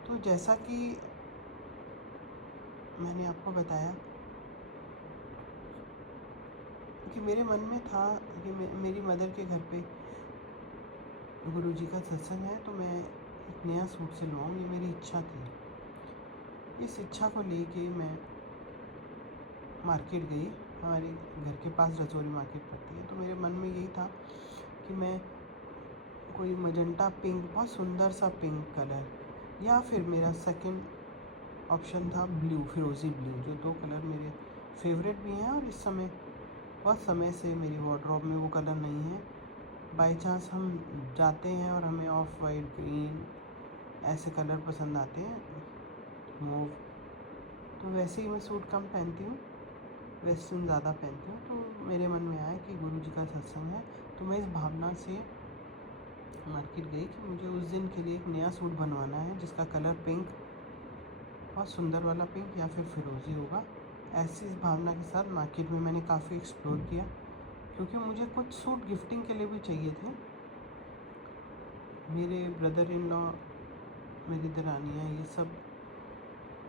तो जैसा कि मैंने आपको बताया कि मेरे मन में था कि मेरी मदर के घर पे गुरु जी का सत्संग है, तो मैं एक नया सूट सिलवाऊँ, ये मेरी इच्छा थी। इस इच्छा को लेके मैं मार्केट गई। हमारे घर के पास रजौरी मार्केट पड़ती है। तो मेरे मन में यही था कि मैं कोई मजेंटा पिंक, बहुत सुंदर सा पिंक कलर, या फिर मेरा सेकंड ऑप्शन था ब्लू, फिरोज़ी ब्लू, जो 2 कलर मेरे फेवरेट भी हैं और इस समय बहुत समय से मेरी वार्डरोब में वो कलर नहीं है। बाई चांस हम जाते हैं और हमें ऑफ वाइट, ग्रीन ऐसे कलर पसंद आते हैं, मूव, तो वैसे ही मैं सूट कम पहनती हूँ, वेस्टर्न ज़्यादा पहनती हूँ। तो मेरे मन में आया कि गुरु जी का सत्संग है, तो मैं इस भावना से मार्केट गई कि मुझे उस दिन के लिए एक नया सूट बनवाना है जिसका कलर पिंक, बहुत सुंदर वाला पिंक या फिर फिरोज़ी होगा। ऐसी इस भावना के साथ मार्केट में मैंने काफ़ी एक्सप्लोर किया, क्योंकि मुझे कुछ सूट गिफ्टिंग के लिए भी चाहिए थे। मेरे ब्रदर इन लॉ, मेरी दरानियाँ, ये सब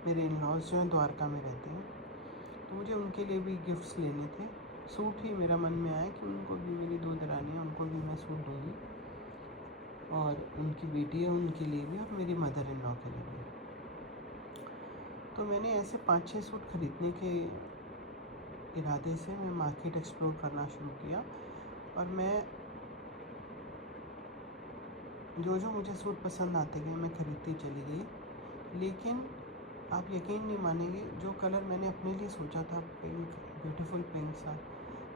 मेरे इन लॉज जो हैं द्वारका में रहते हैं, तो मुझे उनके लिए भी गिफ्ट्स लेने थे। सूट ही मेरा मन में आया कि उनको भी, मेरी 2 दरानियाँ, उनको भी मैं सूट दूँगी, और उनकी बेटी है उनके लिए भी, और मेरी मदर इन लॉ के लिए भी। तो मैंने ऐसे 5-6 सूट खरीदने के इरादे से मैं मार्केट एक्सप्लोर करना शुरू किया, और मैं जो मुझे सूट पसंद आते गए मैं ख़रीदती चली गई। लेकिन आप यकीन नहीं मानेंगे, जो कलर मैंने अपने लिए सोचा था पिंक, ब्यूटीफुल पिंक सा,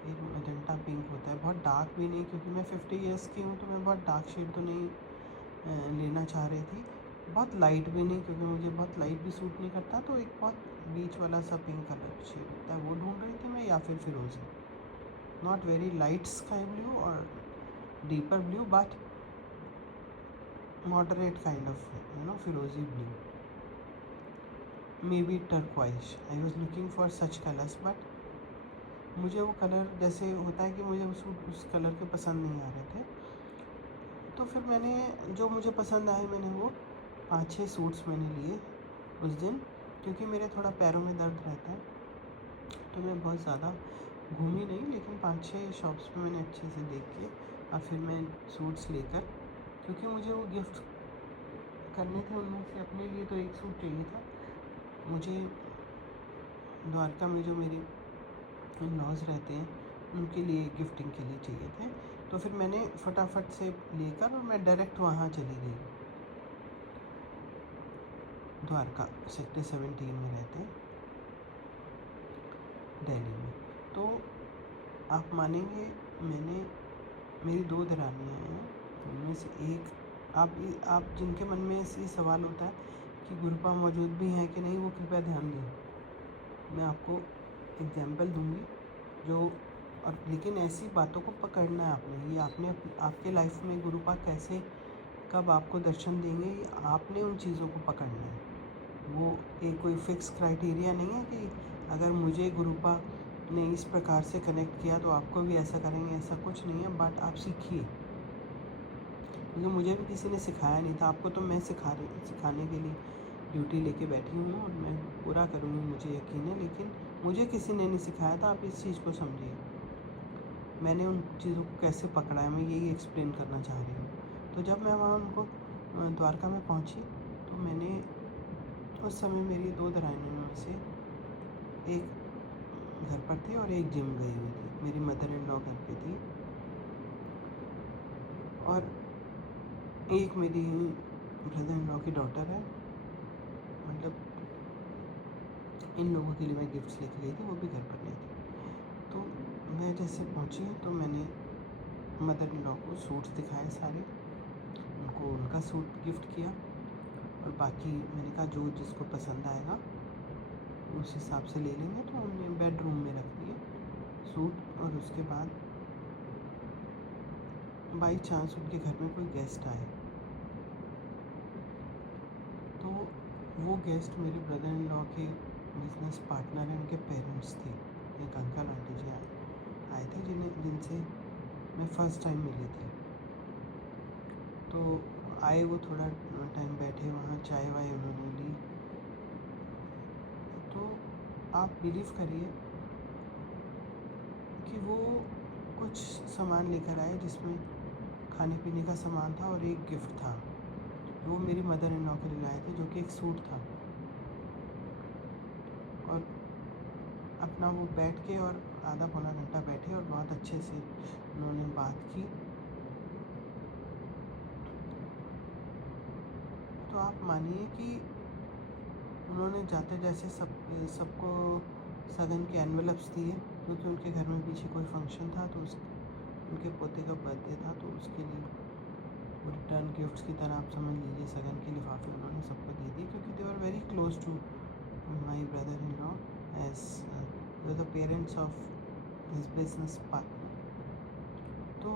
एक मैजेंटा पिंक होता है, बहुत डार्क भी नहीं, क्योंकि मैं 50 ईयर्स की हूँ तो मैं बहुत डार्क शेड तो नहीं लेना चाह रही थी, बहुत लाइट भी नहीं क्योंकि मुझे बहुत लाइट भी सूट नहीं करता, तो एक बहुत बीच वाला सा पिंक कलर शेड होता है वो ढूंढ रही थी मैं, या फिर फिरोजी, not very light sky blue और deeper blue but moderate kind of फिरोजी blue, may be turquoise. I was looking for such colours but मुझे वो कलर जैसे होता है कि मुझे उस कलर के पसंद नहीं आ रहे थे, तो फिर मैंने जो मुझे पसंद आए मैंने वो 5-6 सूट्स मैंने लिए उस दिन, क्योंकि मेरे थोड़ा पैरों में दर्द रहता है तो मैं बहुत ज़्यादा घूमी नहीं, लेकिन 5-6 शॉप्स पे मैंने अच्छे से देख के और फिर मैं सूट्स लेकर, क्योंकि मुझे वो गिफ्ट करने थे उनमें से अपने लिए तो एक सूट चाहिए था मुझे। द्वारका में जो मेरे इन लॉज रहते हैं उनके लिए गिफ्टिंग के लिए चाहिए थे, तो फिर मैंने फटाफट से लेकर और मैं डायरेक्ट वहाँ चली गई। द्वारका सेक्टर 17 में रहते हैं दिल्ली में। तो आप मानेंगे, मैंने मेरी 2 दरानियाँ हैं, उनमें से एक आप जिनके मन में ये सवाल होता है कि गुरुपा मौजूद भी हैं कि नहीं, वो कृपया ध्यान दें। मैं आपको एग्जाम्पल दूंगी जो, और लेकिन ऐसी बातों को पकड़ना है आपने, ये आपके लाइफ में गुरुपा कैसे कब आपको दर्शन देंगे, आपने उन चीज़ों को पकड़ना है। वो एक कोई फिक्स क्राइटेरिया नहीं है कि अगर मुझे गुरुपा ने इस प्रकार से कनेक्ट किया तो आपको भी ऐसा करेंगे, ऐसा कुछ नहीं है। बट आप सीखिए, क्योंकि मुझे भी किसी ने सिखाया नहीं था, आपको तो मैं सिखाने के लिए ड्यूटी लेके बैठी हूँ और मैं पूरा करूँगी, मुझे यकीन है, लेकिन मुझे किसी ने नहीं सिखाया था, आप इस चीज़ को समझिए। मैंने उन चीज़ों को कैसे पकड़ा है, मैं यही एक्सप्लेन करना चाह रही हूँ। तो जब मैं वहाँ उनको द्वारका में पहुँची तो मैंने उस समय मेरी 2 दरानियों में से एक घर पर थी और एक जिम गई हुई थी, मेरी मदर इन लॉ घर पे थी और एक मेरी ब्रदर इन लॉ की डॉटर है। मतलब इन लोगों के लिए मैं गिफ्ट्स लेके गई थी, वो भी घर पर नहीं थी। तो मैं जैसे पहुंची तो मैंने मदर इन लॉ को सूट्स दिखाए सारे, उनको उनका सूट गिफ्ट किया और बाकी मैंने कहा जो जिसको पसंद आएगा उस हिसाब से ले लेंगे, तो उन्होंने बेडरूम में रख दिए सूट। और उसके बाद बाई चांस उनके घर में कोई गेस्ट आए, तो वो गेस्ट मेरे ब्रदर इन लॉ के बिजनेस पार्टनर हैं, उनके पेरेंट्स थे, एक अंकल आंटी जी आए थे जिनसे मैं फ़र्स्ट टाइम मिली थी। तो आए वो थोड़ा टाइम बैठे वहाँ, चाय वाय उन्होंने ली। तो आप बिलीव करिए कि वो कुछ सामान लेकर आए जिसमें खाने पीने का सामान था और एक गिफ्ट था, वो मेरी मदर इन लॉ के लिए लाए थे, जो कि एक सूट था। और अपना वो बैठ के और आधा पौना घंटा बैठे और बहुत अच्छे से उन्होंने बात की। तो आप मानिए कि उन्होंने जाते जैसे सबको सगन के एनवेलप्स दिए, क्योंकि उनके घर में पीछे कोई फंक्शन था, तो उनके पोते का बर्थडे था, तो उसके लिए वो रिटर्न गिफ्ट्स की तरह आप समझ लीजिए, सगन के लिफाफे उन्होंने सबको दे दिए, क्योंकि they are very close to my brother in law as the parents of his business partner. तो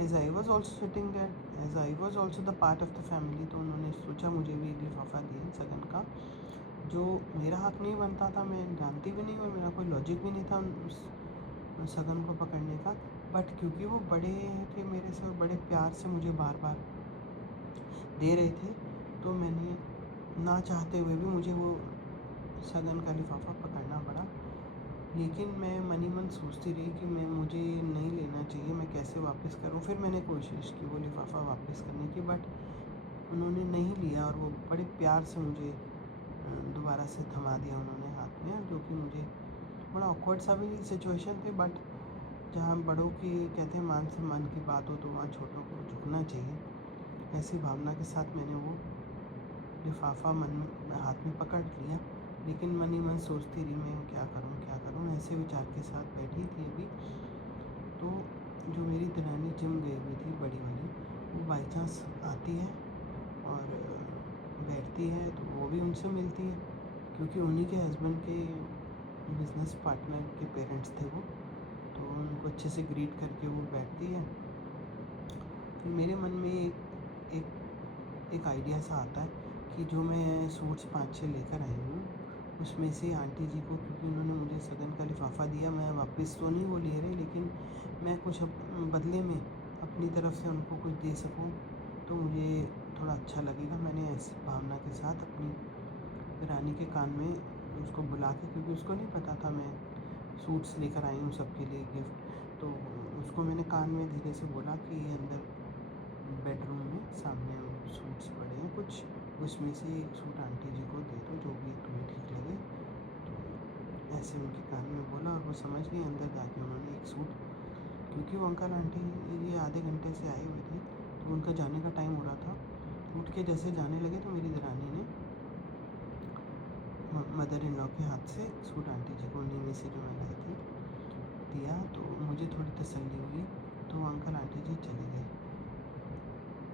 as I was also sitting there, as I was also the part of the family, तो उन्होंने सोचा मुझे भी एक लिफाफा दिए सगन का, जो मेरा हक नहीं बनता था, मैं जानती भी नहीं और मेरा कोई लॉजिक भी नहीं था उस सगन को पकड़ने का। बट क्योंकि वो बड़े थे मेरे से और बड़े प्यार से मुझे बार बार दे रहे थे, तो मैंने ना चाहते हुए भी मुझे वो सगन का लिफाफा पकड़ना पड़ा। लेकिन मैं मन ही मन सोचती रही कि मुझे नहीं लेना चाहिए, मैं कैसे वापस करूं। फिर मैंने कोशिश की वो लिफाफा वापस करने की, बट उन्होंने नहीं लिया और वो बड़े प्यार से मुझे दोबारा से थमा दिया उन्होंने हाथ में, जो कि मुझे बड़ा ऑकवर्ड सा भी सिचुएशन थी। बट जहाँ बड़ों की कहते हैं मान सम्मान की बात हो तो वहाँ छोटों को झुकना चाहिए, ऐसी भावना के साथ मैंने वो लिफाफा हाथ में पकड़ लिया। लेकिन मन ही मन सोचती रही मैं क्या करूँ, ऐसे ऐसे विचार के साथ बैठी थी अभी, तो जो मेरी दरानी जिम गई हुई थी बड़ी वाली, वो बाई चांस आती है और बैठती है, तो वो भी उनसे मिलती है, क्योंकि उन्हीं के हस्बैंड के बिजनेस पार्टनर के पेरेंट्स थे वो, तो उनको अच्छे से ग्रीट करके वो बैठती है। फिर मेरे मन में एक आइडिया सा आता है कि जो मैं सूट्स 5-6 लेकर आई हूँ, उसमें से आंटी जी को, क्योंकि उन्होंने मुझे सगन का लिफाफा दिया, मैं वापस तो नहीं वो ले रही, लेकिन मैं कुछ बदले में अपनी तरफ से उनको कुछ दे सकूँ तो मुझे थोड़ा अच्छा लगेगा। मैंने ऐसी भावना के साथ अपनी रानी के कान में उसको बुला के, क्योंकि उसको नहीं पता था मैं सूट्स लेकर आई हूँ सबके लिए गिफ्ट, तो उसको मैंने कान में धीरे से बोला कि अंदर बेडरूम में सामने सूट्स पड़े हैं कुछ, उसमें से एक सूट आंटी जी को दे दो, जो भी तुम्हें ठीक लगे। तो ऐसे उनके कान में बोला और वो समझ गई। अंदर जाके उन्होंने एक सूट, क्योंकि वो अंकल आंटी ये आधे घंटे से आए हुए थे, तो उनका जाने का टाइम हो रहा था। उठ के जैसे जाने लगे तो मेरी दरानी ने मदर इन लॉ के हाथ से सूट आंटी जी को उन्हीं में से जो मैं लाई थी दिया, तो मुझे थोड़ी तसल्ली हुई। तो अंकल आंटी जी चले गए।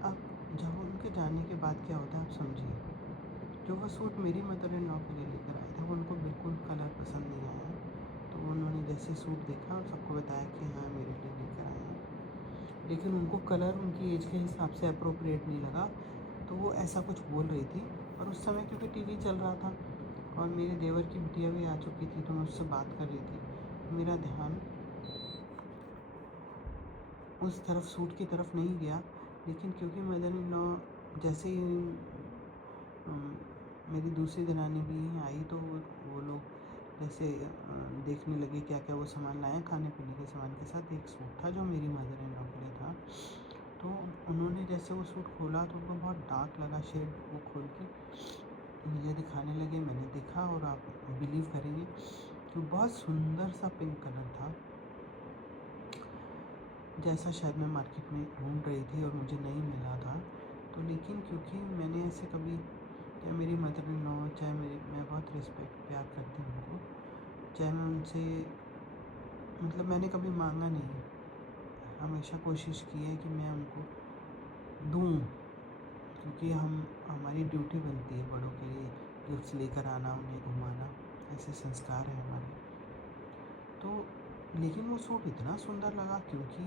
अब जब उनके जाने के बाद क्या होता है आप समझिए, जो वो सूट मेरी मदर इन लॉ के लिए लेकर आए थे, वो उनको बिल्कुल कलर पसंद नहीं आया। तो उन्होंने जैसे सूट देखा और सबको बताया कि हाँ मेरे लिए लेकर आए हैं, लेकिन उनको कलर उनकी एज के हिसाब से अप्रोप्रिएट नहीं लगा, तो वो ऐसा कुछ बोल रही थी। और उस समय क्योंकि टीवी चल रहा था और मेरे देवर की बिटिया भी आ चुकी थी, तो मैं उससे बात कर रही थी, मेरा ध्यान उस तरफ सूट की तरफ नहीं गया। लेकिन क्योंकि मदर इन लॉ जैसे ही मेरी दूसरी दरानी भी आई, तो वो लोग जैसे देखने लगे क्या क्या वो सामान लाए, खाने पीने के सामान के साथ एक सूट था जो मेरी मदर इन लॉ के लिए था। तो उन्होंने जैसे वो सूट खोला तो उनको बहुत डार्क लगा शेड, वो खोल के मुझे दिखाने लगे। मैंने देखा और आप बिलीव करेंगे कि बहुत सुंदर सा पिंक कलर था, जैसा शायद मैं मार्केट में ढूंढ रही थी और मुझे नहीं मिला था। तो लेकिन क्योंकि मैंने ऐसे कभी, चाहे मेरी मदर इन लॉ, चाहे मैं बहुत रिस्पेक्ट प्यार करती हूँ उनको, चाहे मैं उनसे मतलब मैंने कभी मांगा नहीं, हमेशा कोशिश की है कि मैं उनको दूँ, क्योंकि हमारी ड्यूटी बनती है बड़ों के लिए गिफ्ट्स लेकर आना, उन्हें घुमाना, ऐसे संस्कार है हमारे। तो लेकिन वो सूट इतना सुंदर लगा, क्योंकि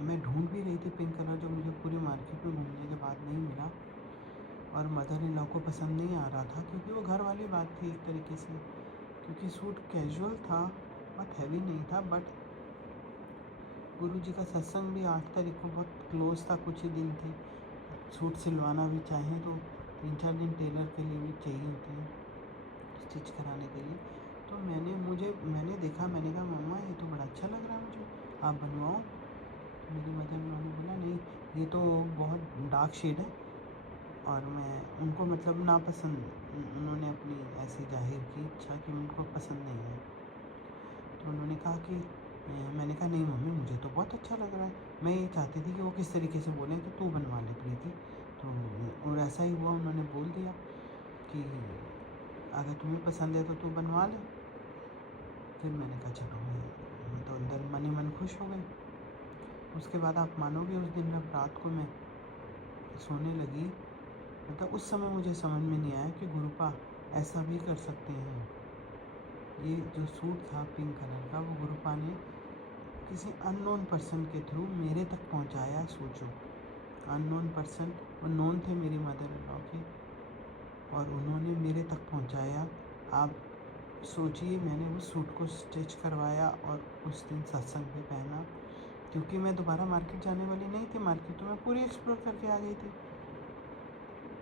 मैं ढूंढ भी रही थी पिंक कलर, जो मुझे पूरी मार्केट में घूमने के बाद नहीं मिला और मदर इन लॉ को पसंद नहीं आ रहा था, क्योंकि वो घर वाली बात थी एक तरीके से, क्योंकि सूट कैजुअल था, बहुत हैवी नहीं था, बट गुरुजी का सत्संग भी 8 तारीख को बहुत क्लोज था, कुछ ही दिन थे। सूट सिलवाना भी चाहें तो 3-4 दिन टेलर के लिए भी चाहिए होते हैं स्टिच कराने के लिए। तो मैंने देखा, मैंने कहा मम्मा ये तो बड़ा अच्छा लग रहा है मुझे, आप बनवाओ। मेरी मदर इन लॉ ने बोला नहीं, ये तो बहुत डार्क शेड है, और मैं उनको मतलब नापसंद, उन्होंने अपनी ऐसी जाहिर की इच्छा कि उनको पसंद नहीं है। तो उन्होंने कहा कि मैंने कहा नहीं मम्मी मुझे तो बहुत अच्छा लग रहा है। मैं ये चाहती थी कि वो किस तरीके से बोलें कि तू बनवा ले प्रीति। तो और ऐसा ही हुआ, उन्होंने बोल दिया कि अगर तुम्हें पसंद है तो तू बनवा ले। फिर मैंने कहा चलो, मैं तो अंदर मन ही मन खुश हो गई। उसके बाद आप मानोगे, उस दिन जब रात को मैं सोने लगी, मतलब उस समय मुझे समझ में नहीं आया कि गुरुपा ऐसा भी कर सकते हैं। ये जो सूट था पिंक कलर का, वो गुरुपा ने किसी अननोन पर्सन के थ्रू मेरे तक पहुंचाया। सोचो, अननोन पर्सन, वो नोन थे मेरी मदर इन लॉ के, और उन्होंने मेरे तक पहुंचाया। आप सोचिए, मैंने उस सूट को स्टिच करवाया और उस दिन सत्संग पे पहना, क्योंकि मैं दोबारा मार्केट जाने वाली नहीं थी। मार्केट तो मैं पूरी एक्सप्लोर करके आ गई थी,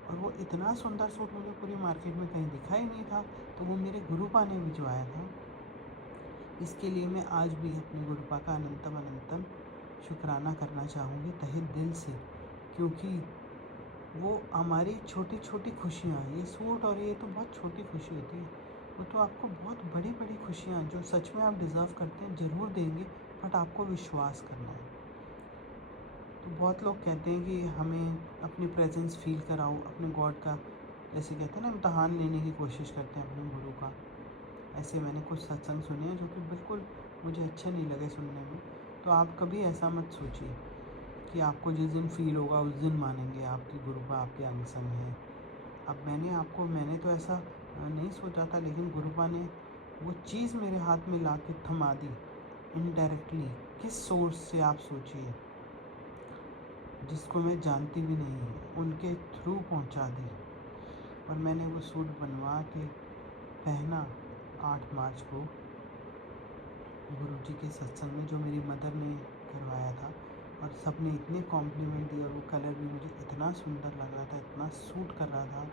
और वो इतना सुंदर सूट मुझे पूरी मार्केट में कहीं दिखा ही नहीं था, तो वो मेरे गुरुपा ने भिजवाया था। इसके लिए मैं आज भी अपने गुरुपा का अनंतम अनंतम शुक्राना करना चाहूँगी तहे दिल से, क्योंकि वो हमारी छोटी छोटी खुशियाँ, ये सूट और ये तो बहुत छोटी खुशी होती है, वो तो आपको बहुत बड़ी बड़ी खुशियाँ जो सच में आप डिज़र्व करते हैं ज़रूर देंगे, बट आपको विश्वास करना है। तो बहुत लोग कहते हैं कि हमें अपनी प्रेजेंस फील कराओ, अपने गॉड का, जैसे कहते हैं ना, इम्तहान लेने की कोशिश करते हैं अपने गुरु का, ऐसे मैंने कुछ सत्संग सुने हैं जो कि बिल्कुल मुझे अच्छे नहीं लगे सुनने में। तो आप कभी ऐसा मत सोचिए कि आपको जिस दिन फील होगा उस दिन मानेंगे आपकी गुरुपा आपके अंग संग है। अब मैंने तो ऐसा नहीं सोचा था, लेकिन गुरुपा ने वो चीज़ मेरे हाथ में ला के थमा दी इनडायरेक्टली। किस सोर्स से आप सोचिए, जिसको मैं जानती भी नहीं, उनके थ्रू पहुंचा दी। और मैंने वो सूट बनवा के पहना 8 मार्च को गुरुजी के सत्संग में, जो मेरी मदर ने करवाया था। और सब ने इतने कॉम्प्लीमेंट दिए और वो कलर भी मुझे इतना सुंदर लग रहा था, इतना सूट कर रहा था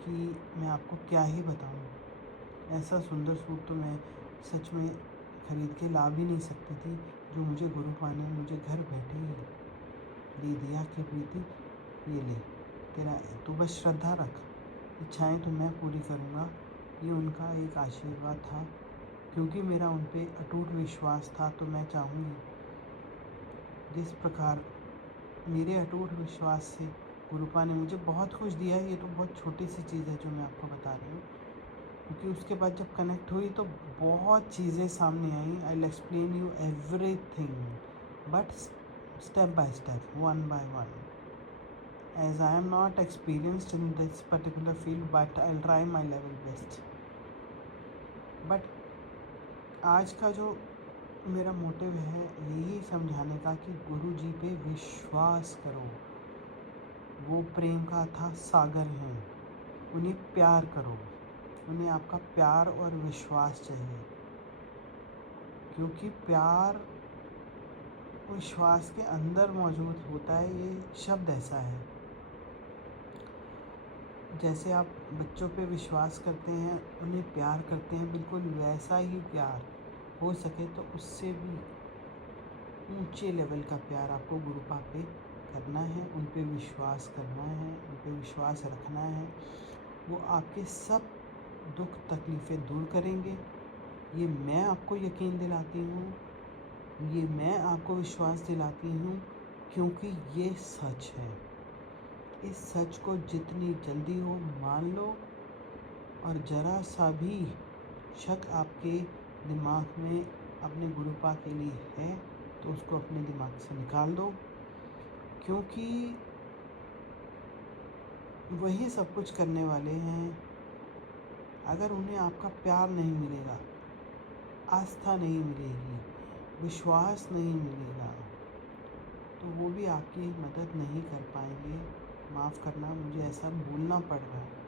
कि मैं आपको क्या ही बताऊं। ऐसा सुंदर सूट तो मैं सच में ख़रीद के ला भी नहीं सकती थी, जो मुझे गुरुपा ने मुझे घर बैठे ही दे दिया कि प्रीति ये ले, तेरा तू बस श्रद्धा रख, इच्छाएं तो मैं पूरी करूँगा। ये उनका एक आशीर्वाद था, क्योंकि मेरा उन पे अटूट विश्वास था। तो मैं चाहूँगी जिस प्रकार मेरे अटूट विश्वास से गुरुपा ने मुझे बहुत कुछ दिया है, ये तो बहुत छोटी सी चीज़ है जो मैं आपको बता रही हूँ, क्योंकि उसके बाद जब कनेक्ट हुई तो बहुत चीज़ें सामने आई। I will explain you everything, but step by step, one by one, as I am not experienced in this particular field, but I'll try my level best. But आज का जो मेरा मोटिव है यही समझाने का कि गुरु जी पे विश्वास करो। वो प्रेम का अथाह सागर हैं, उन्हें प्यार करो, उन्हें आपका प्यार और विश्वास चाहिए, क्योंकि प्यार विश्वास के अंदर मौजूद होता है। ये शब्द ऐसा है, जैसे आप बच्चों पे विश्वास करते हैं, उन्हें प्यार करते हैं, बिल्कुल वैसा ही प्यार, हो सके तो उससे भी ऊंचे लेवल का प्यार आपको गुरुपा पे करना है, उन पे विश्वास करना है, उन पे विश्वास रखना है। वो आपके सब दुख तकलीफ़ें दूर करेंगे, ये मैं आपको यकीन दिलाती हूँ, ये मैं आपको विश्वास दिलाती हूँ, क्योंकि ये सच है। इस सच को जितनी जल्दी हो मान लो, और ज़रा सा भी शक आपके दिमाग में अपने गुरुपा के लिए है तो उसको अपने दिमाग से निकाल दो, क्योंकि वही सब कुछ करने वाले हैं। अगर उन्हें आपका प्यार नहीं मिलेगा, आस्था नहीं मिलेगी, विश्वास नहीं मिलेगा, तो वो भी आपकी मदद नहीं कर पाएंगे। माफ़ करना, मुझे ऐसा बोलना पड़ रहा है,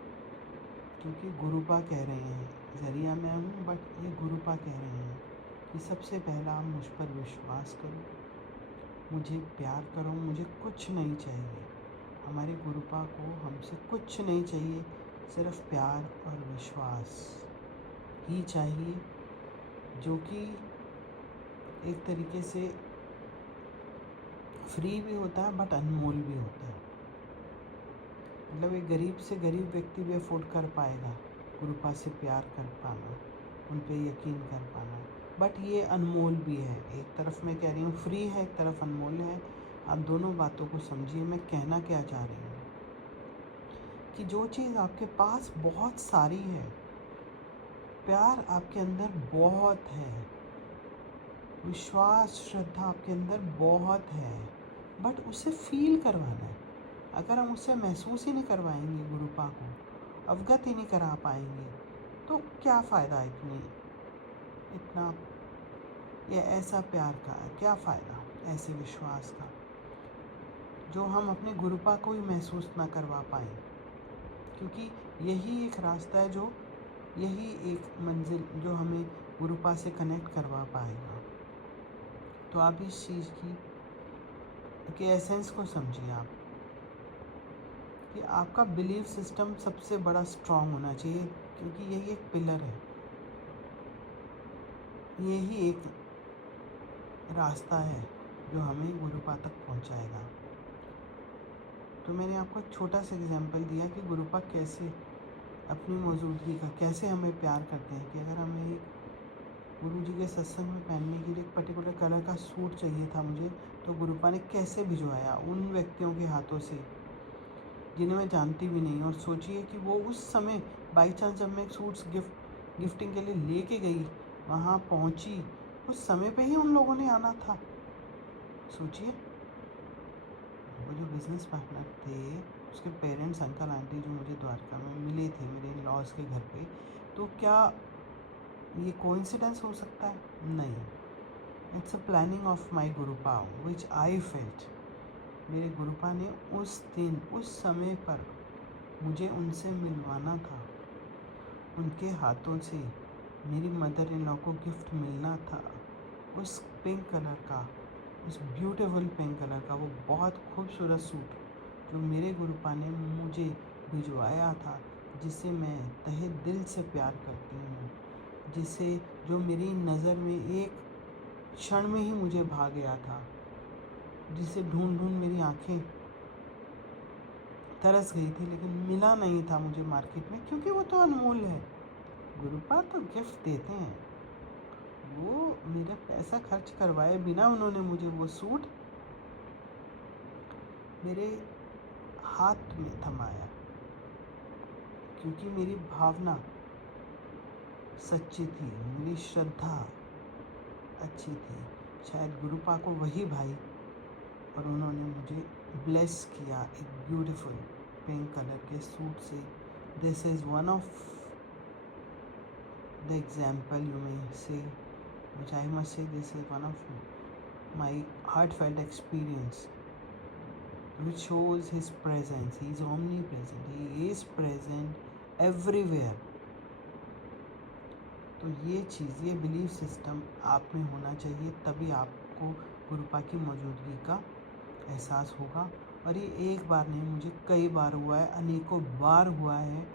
क्योंकि गुरुपा कह रहे हैं, ज़रिया मैं हूँ, बट ये गुरुपा कह रहे हैं कि सबसे पहला आप मुझ पर विश्वास करो, मुझे प्यार करो, मुझे कुछ नहीं चाहिए। हमारे गुरुपा को हमसे कुछ नहीं चाहिए, सिर्फ प्यार और विश्वास ही चाहिए, जो कि एक तरीके से फ्री भी होता है बट अनमोल भी होता है। मतलब एक गरीब से गरीब व्यक्ति भी अफोर्ड कर पाएगा गुरुपा से प्यार कर पाना, उन पे यकीन कर पाना, बट ये अनमोल भी है। एक तरफ मैं कह रही हूँ फ्री है, एक तरफ अनमोल है। आप दोनों बातों को समझिए। मैं कहना क्या चाह रही हूँ कि जो चीज़ आपके पास बहुत सारी है, प्यार आपके अंदर बहुत है, विश्वास श्रद्धा आपके अंदर बहुत है, बट उसे फील करवाना है। अगर हम उससे महसूस ही नहीं करवाएंगे, गुरुपा को अवगत ही नहीं करा पाएंगे, तो क्या फ़ायदा इतना ये ऐसा प्यार का क्या फ़ायदा, ऐसे विश्वास का, जो हम अपने गुरुपा को ही महसूस ना करवा पाएँ। क्योंकि यही एक रास्ता है, यही एक मंजिल जो हमें गुरुपा से कनेक्ट करवा पाएगा। तो आप इस चीज़ की एसेंस को समझिए आप, कि आपका बिलीफ सिस्टम सबसे बड़ा स्ट्रॉन्ग होना चाहिए, क्योंकि यही एक पिलर है, यही एक रास्ता है जो हमें गुरुपा तक पहुंचाएगा। तो मैंने आपको एक छोटा सा एग्जांपल दिया कि गुरुपा कैसे अपनी मौजूदगी का कैसे हमें प्यार करते हैं। कि अगर हमें गुरुजी के सत्संग में पहनने के लिए एक पर्टिकुलर कलर का सूट चाहिए था मुझे, तो गुरुपा ने कैसे भिजवाया उन व्यक्तियों के हाथों से जिन्हें मैं जानती भी नहीं। और सोचिए कि वो उस समय बाई चांस जब मैं एक सूट्स गिफ्ट गिफ्टिंग के लिए लेके गई, वहाँ पहुँची, उस समय पे ही उन लोगों ने आना था। सोचिए, वो जो बिजनेस पार्टनर थे, उसके पेरेंट्स, अंकल आंटी जो मुझे द्वारका में मिले थे मेरे इन-लॉज के घर पे, तो क्या ये कोइंसिडेंस हो सकता है? नहीं, it's a planning of my गुरुपा which I felt. मेरे गुरुपा ने उस दिन, उस समय पर मुझे उनसे मिलवाना था। उनके हाथों से मेरी मदर इन लॉ को गिफ्ट मिलना था, उस पिंक कलर का, उस ब्यूटीफुल पिंक कलर का वो बहुत खूबसूरत सूट जो मेरे गुरुपा ने मुझे भिजवाया था, जिसे मैं तहे दिल से प्यार करती हूँ, जिसे जो मेरी नज़र में एक क्षण में ही मुझे भा गया था, जिसे ढूंढ ढूंढ मेरी आंखें तरस गई थी, लेकिन मिला नहीं था मुझे मार्केट में, क्योंकि वो तो अनमोल है। गुरुपा तो गिफ्ट देते हैं, वो मेरा पैसा खर्च करवाए बिना उन्होंने मुझे वो सूट मेरे हाथ में थमाया, क्योंकि मेरी भावना सच्ची थी, मेरी श्रद्धा अच्छी थी। शायद गुरुपा को वही भाई, और उन्होंने मुझे ब्लेस किया एक ब्यूटीफुल पिंक कलर के सूट से। This is one of the example you may say, which I must say this is one of my heartfelt experience, which shows his presence. He is omnipresent, he is present everywhere. तो ये चीज़, ये belief system आप में होना चाहिए, तभी आपको गुरुपा की मौजूदगी का एहसास होगा। और ये एक बार नहीं, मुझे कई बार हुआ है, अनेकों बार हुआ है।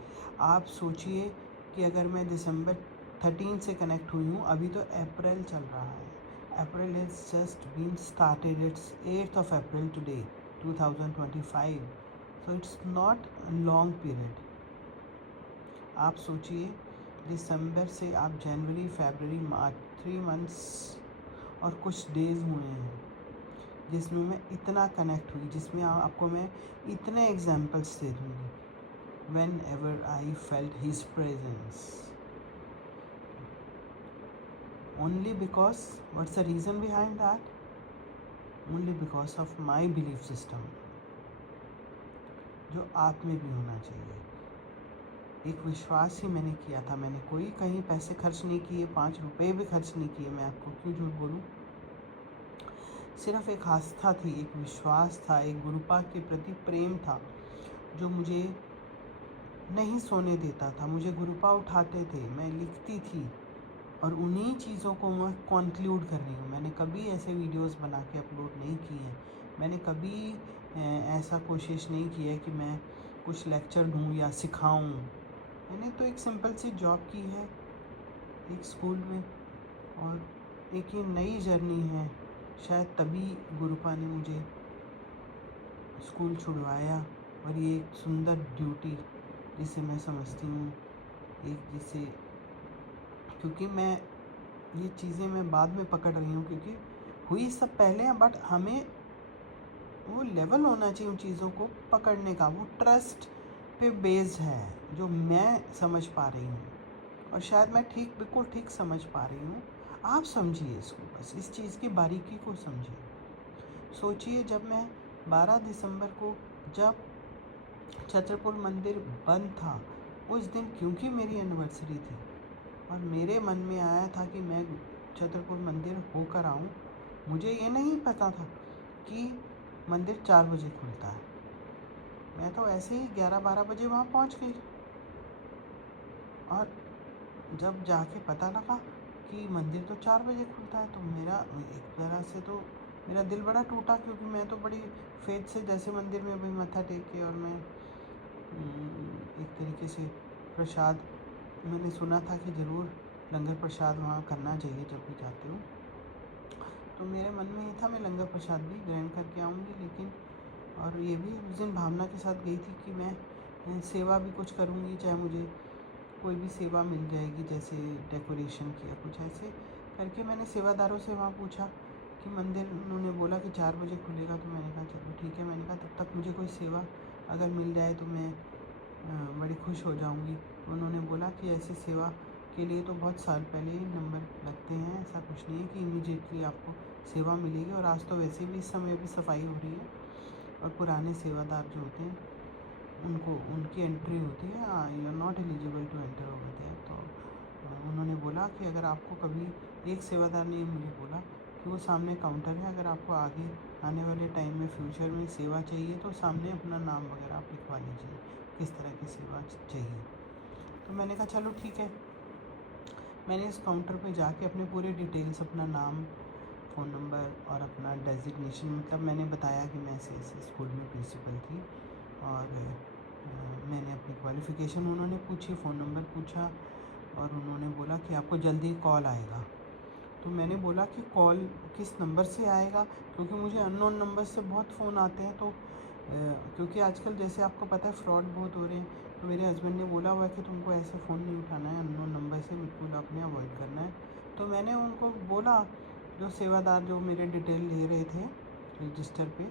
आप सोचिए कि अगर मैं दिसंबर 13 से कनेक्ट हुई हूँ, अभी तो अप्रैल चल रहा है, April is just been started, it's 8th of April today 2025, so it's not long period. आप सोचिए, दिसंबर से आप जनवरी, फरवरी, मार्च, 3 months और कुछ डेज़ हुए हैं जिसमें मैं इतना कनेक्ट हुई, जिसमें आपको मैं इतने एग्जाम्पल्स दे दूँगी। When ever I felt his presence, only because, what's the reason behind that? Only because of my belief system, जो आप में भी होना चाहिए। एक विश्वास ही मैंने किया था, मैंने कोई कहीं पैसे खर्च नहीं किए, 5 रुपये भी खर्च नहीं किए, मैं आपको क्यों झूठ बोलूँ। सिर्फ एक आस्था थी, एक विश्वास था, एक गुरुपा के प्रति प्रेम था, जो मुझे नहीं सोने देता था। मुझे गुरुपा उठाते थे, मैं लिखती थी, और उन्हीं चीज़ों को मैं कंक्लूड कर रही हूँ। मैंने कभी ऐसे वीडियोस बना के अपलोड नहीं किए हैं, मैंने कभी ऐसा कोशिश नहीं की है कि मैं कुछ लेक्चर दूँ या सिखाऊँ। मैंने तो एक सिंपल सी जॉब की है एक स्कूल में, और एक ये नई जर्नी है। शायद तभी गुरुपा ने मुझे स्कूल छुड़वाया, और ये एक सुंदर ड्यूटी जिसे मैं समझती हूँ, एक जिसे, क्योंकि मैं ये चीज़ें मैं बाद में पकड़ रही हूँ, क्योंकि हुई सब पहले हैं, बट हमें वो लेवल होना चाहिए उन चीज़ों को पकड़ने का, वो ट्रस्ट पे बेस्ड है, जो मैं समझ पा रही हूँ, और शायद मैं बिल्कुल ठीक समझ पा रही हूँ। आप समझिए इसको, बस इस चीज़ की बारीकी को समझिए। सोचिए, जब मैं 12 दिसंबर को, जब छतरपुर मंदिर बंद था, उस दिन क्योंकि मेरी एनिवर्सरी थी, और मेरे मन में आया था कि मैं छतरपुर मंदिर होकर आऊँ। मुझे ये नहीं पता था कि मंदिर 4 बजे खुलता है। मैं तो ऐसे ही 11-12 बजे वहाँ पहुँच गई, और जब जाके पता लगा कि मंदिर तो 4 बजे खुलता है, तो मेरा एक तरह से तो मेरा दिल बड़ा टूटा, क्योंकि मैं तो बड़ी फेथ से जैसे मंदिर में भी मत्था टेक के, और मैं एक तरीके से प्रसाद, मैंने सुना था कि ज़रूर लंगर प्रसाद वहाँ करना चाहिए जब भी जाते हो, तो मेरे मन में ये था मैं लंगर प्रसाद भी ग्रहण करके आऊँगी। लेकिन और ये भी उस दिन भावना के साथ गई थी कि मैं सेवा भी कुछ करूँगी, चाहे मुझे कोई भी सेवा मिल जाएगी, जैसे डेकोरेशन किया कुछ ऐसे करके। मैंने सेवादारों से वहाँ पूछा कि मंदिर, उन्होंने बोला कि 4 बजे खुलेगा, तो मैंने कहा चलो ठीक है। मैंने कहा तब तक मुझे कोई सेवा अगर मिल जाए तो मैं बड़ी खुश हो जाऊँगी। उन्होंने बोला कि ऐसी सेवा के लिए तो बहुत साल पहले ही नंबर लगते हैं, ऐसा कुछ नहीं है कि इमीडिएटली आपको सेवा मिलेगी। और आज तो वैसे भी इस समय भी सफाई हो रही है और पुराने सेवादार जो होते हैं उनको उनकी एंट्री होती है, you are not eligible to enter over there. तो उन्होंने बोला कि अगर आपको कभी, एक सेवादार ने मुझे बोला कि वो सामने काउंटर है, अगर आपको आगे आने वाले टाइम में फ्यूचर में सेवा चाहिए तो सामने अपना नाम वगैरह आप लिखवा लीजिए, किस तरह की सेवा चाहिए। तो मैंने कहा चलो ठीक है। मैंने इस काउंटर पे जाके अपने पूरे डिटेल्स, अपना नाम, फ़ोन नंबर और अपना डेजिग्नेशन, मतलब मैंने बताया कि मैं ऐसे ऐसे स्कूल में प्रिंसिपल थी और मैंने अपनी क्वालिफ़िकेशन उन्होंने पूछी, फ़ोन नंबर पूछा और उन्होंने बोला कि आपको जल्दी कॉल आएगा। तो मैंने बोला कि कॉल किस नंबर से आएगा, क्योंकि मुझे अननोन नंबर से बहुत फ़ोन आते हैं। तो क्योंकि आजकल जैसे आपको पता है फ्रॉड बहुत हो रहे हैं, तो मेरे हस्बैंड ने बोला हुआ है कि तुमको ऐसे फ़ोन नहीं उठाना है, अननोन नंबर से बिल्कुल आपने अवॉइड करना है। तो मैंने उनको बोला, जो सेवादार जो मेरे डिटेल ले रहे थे रजिस्टर पे,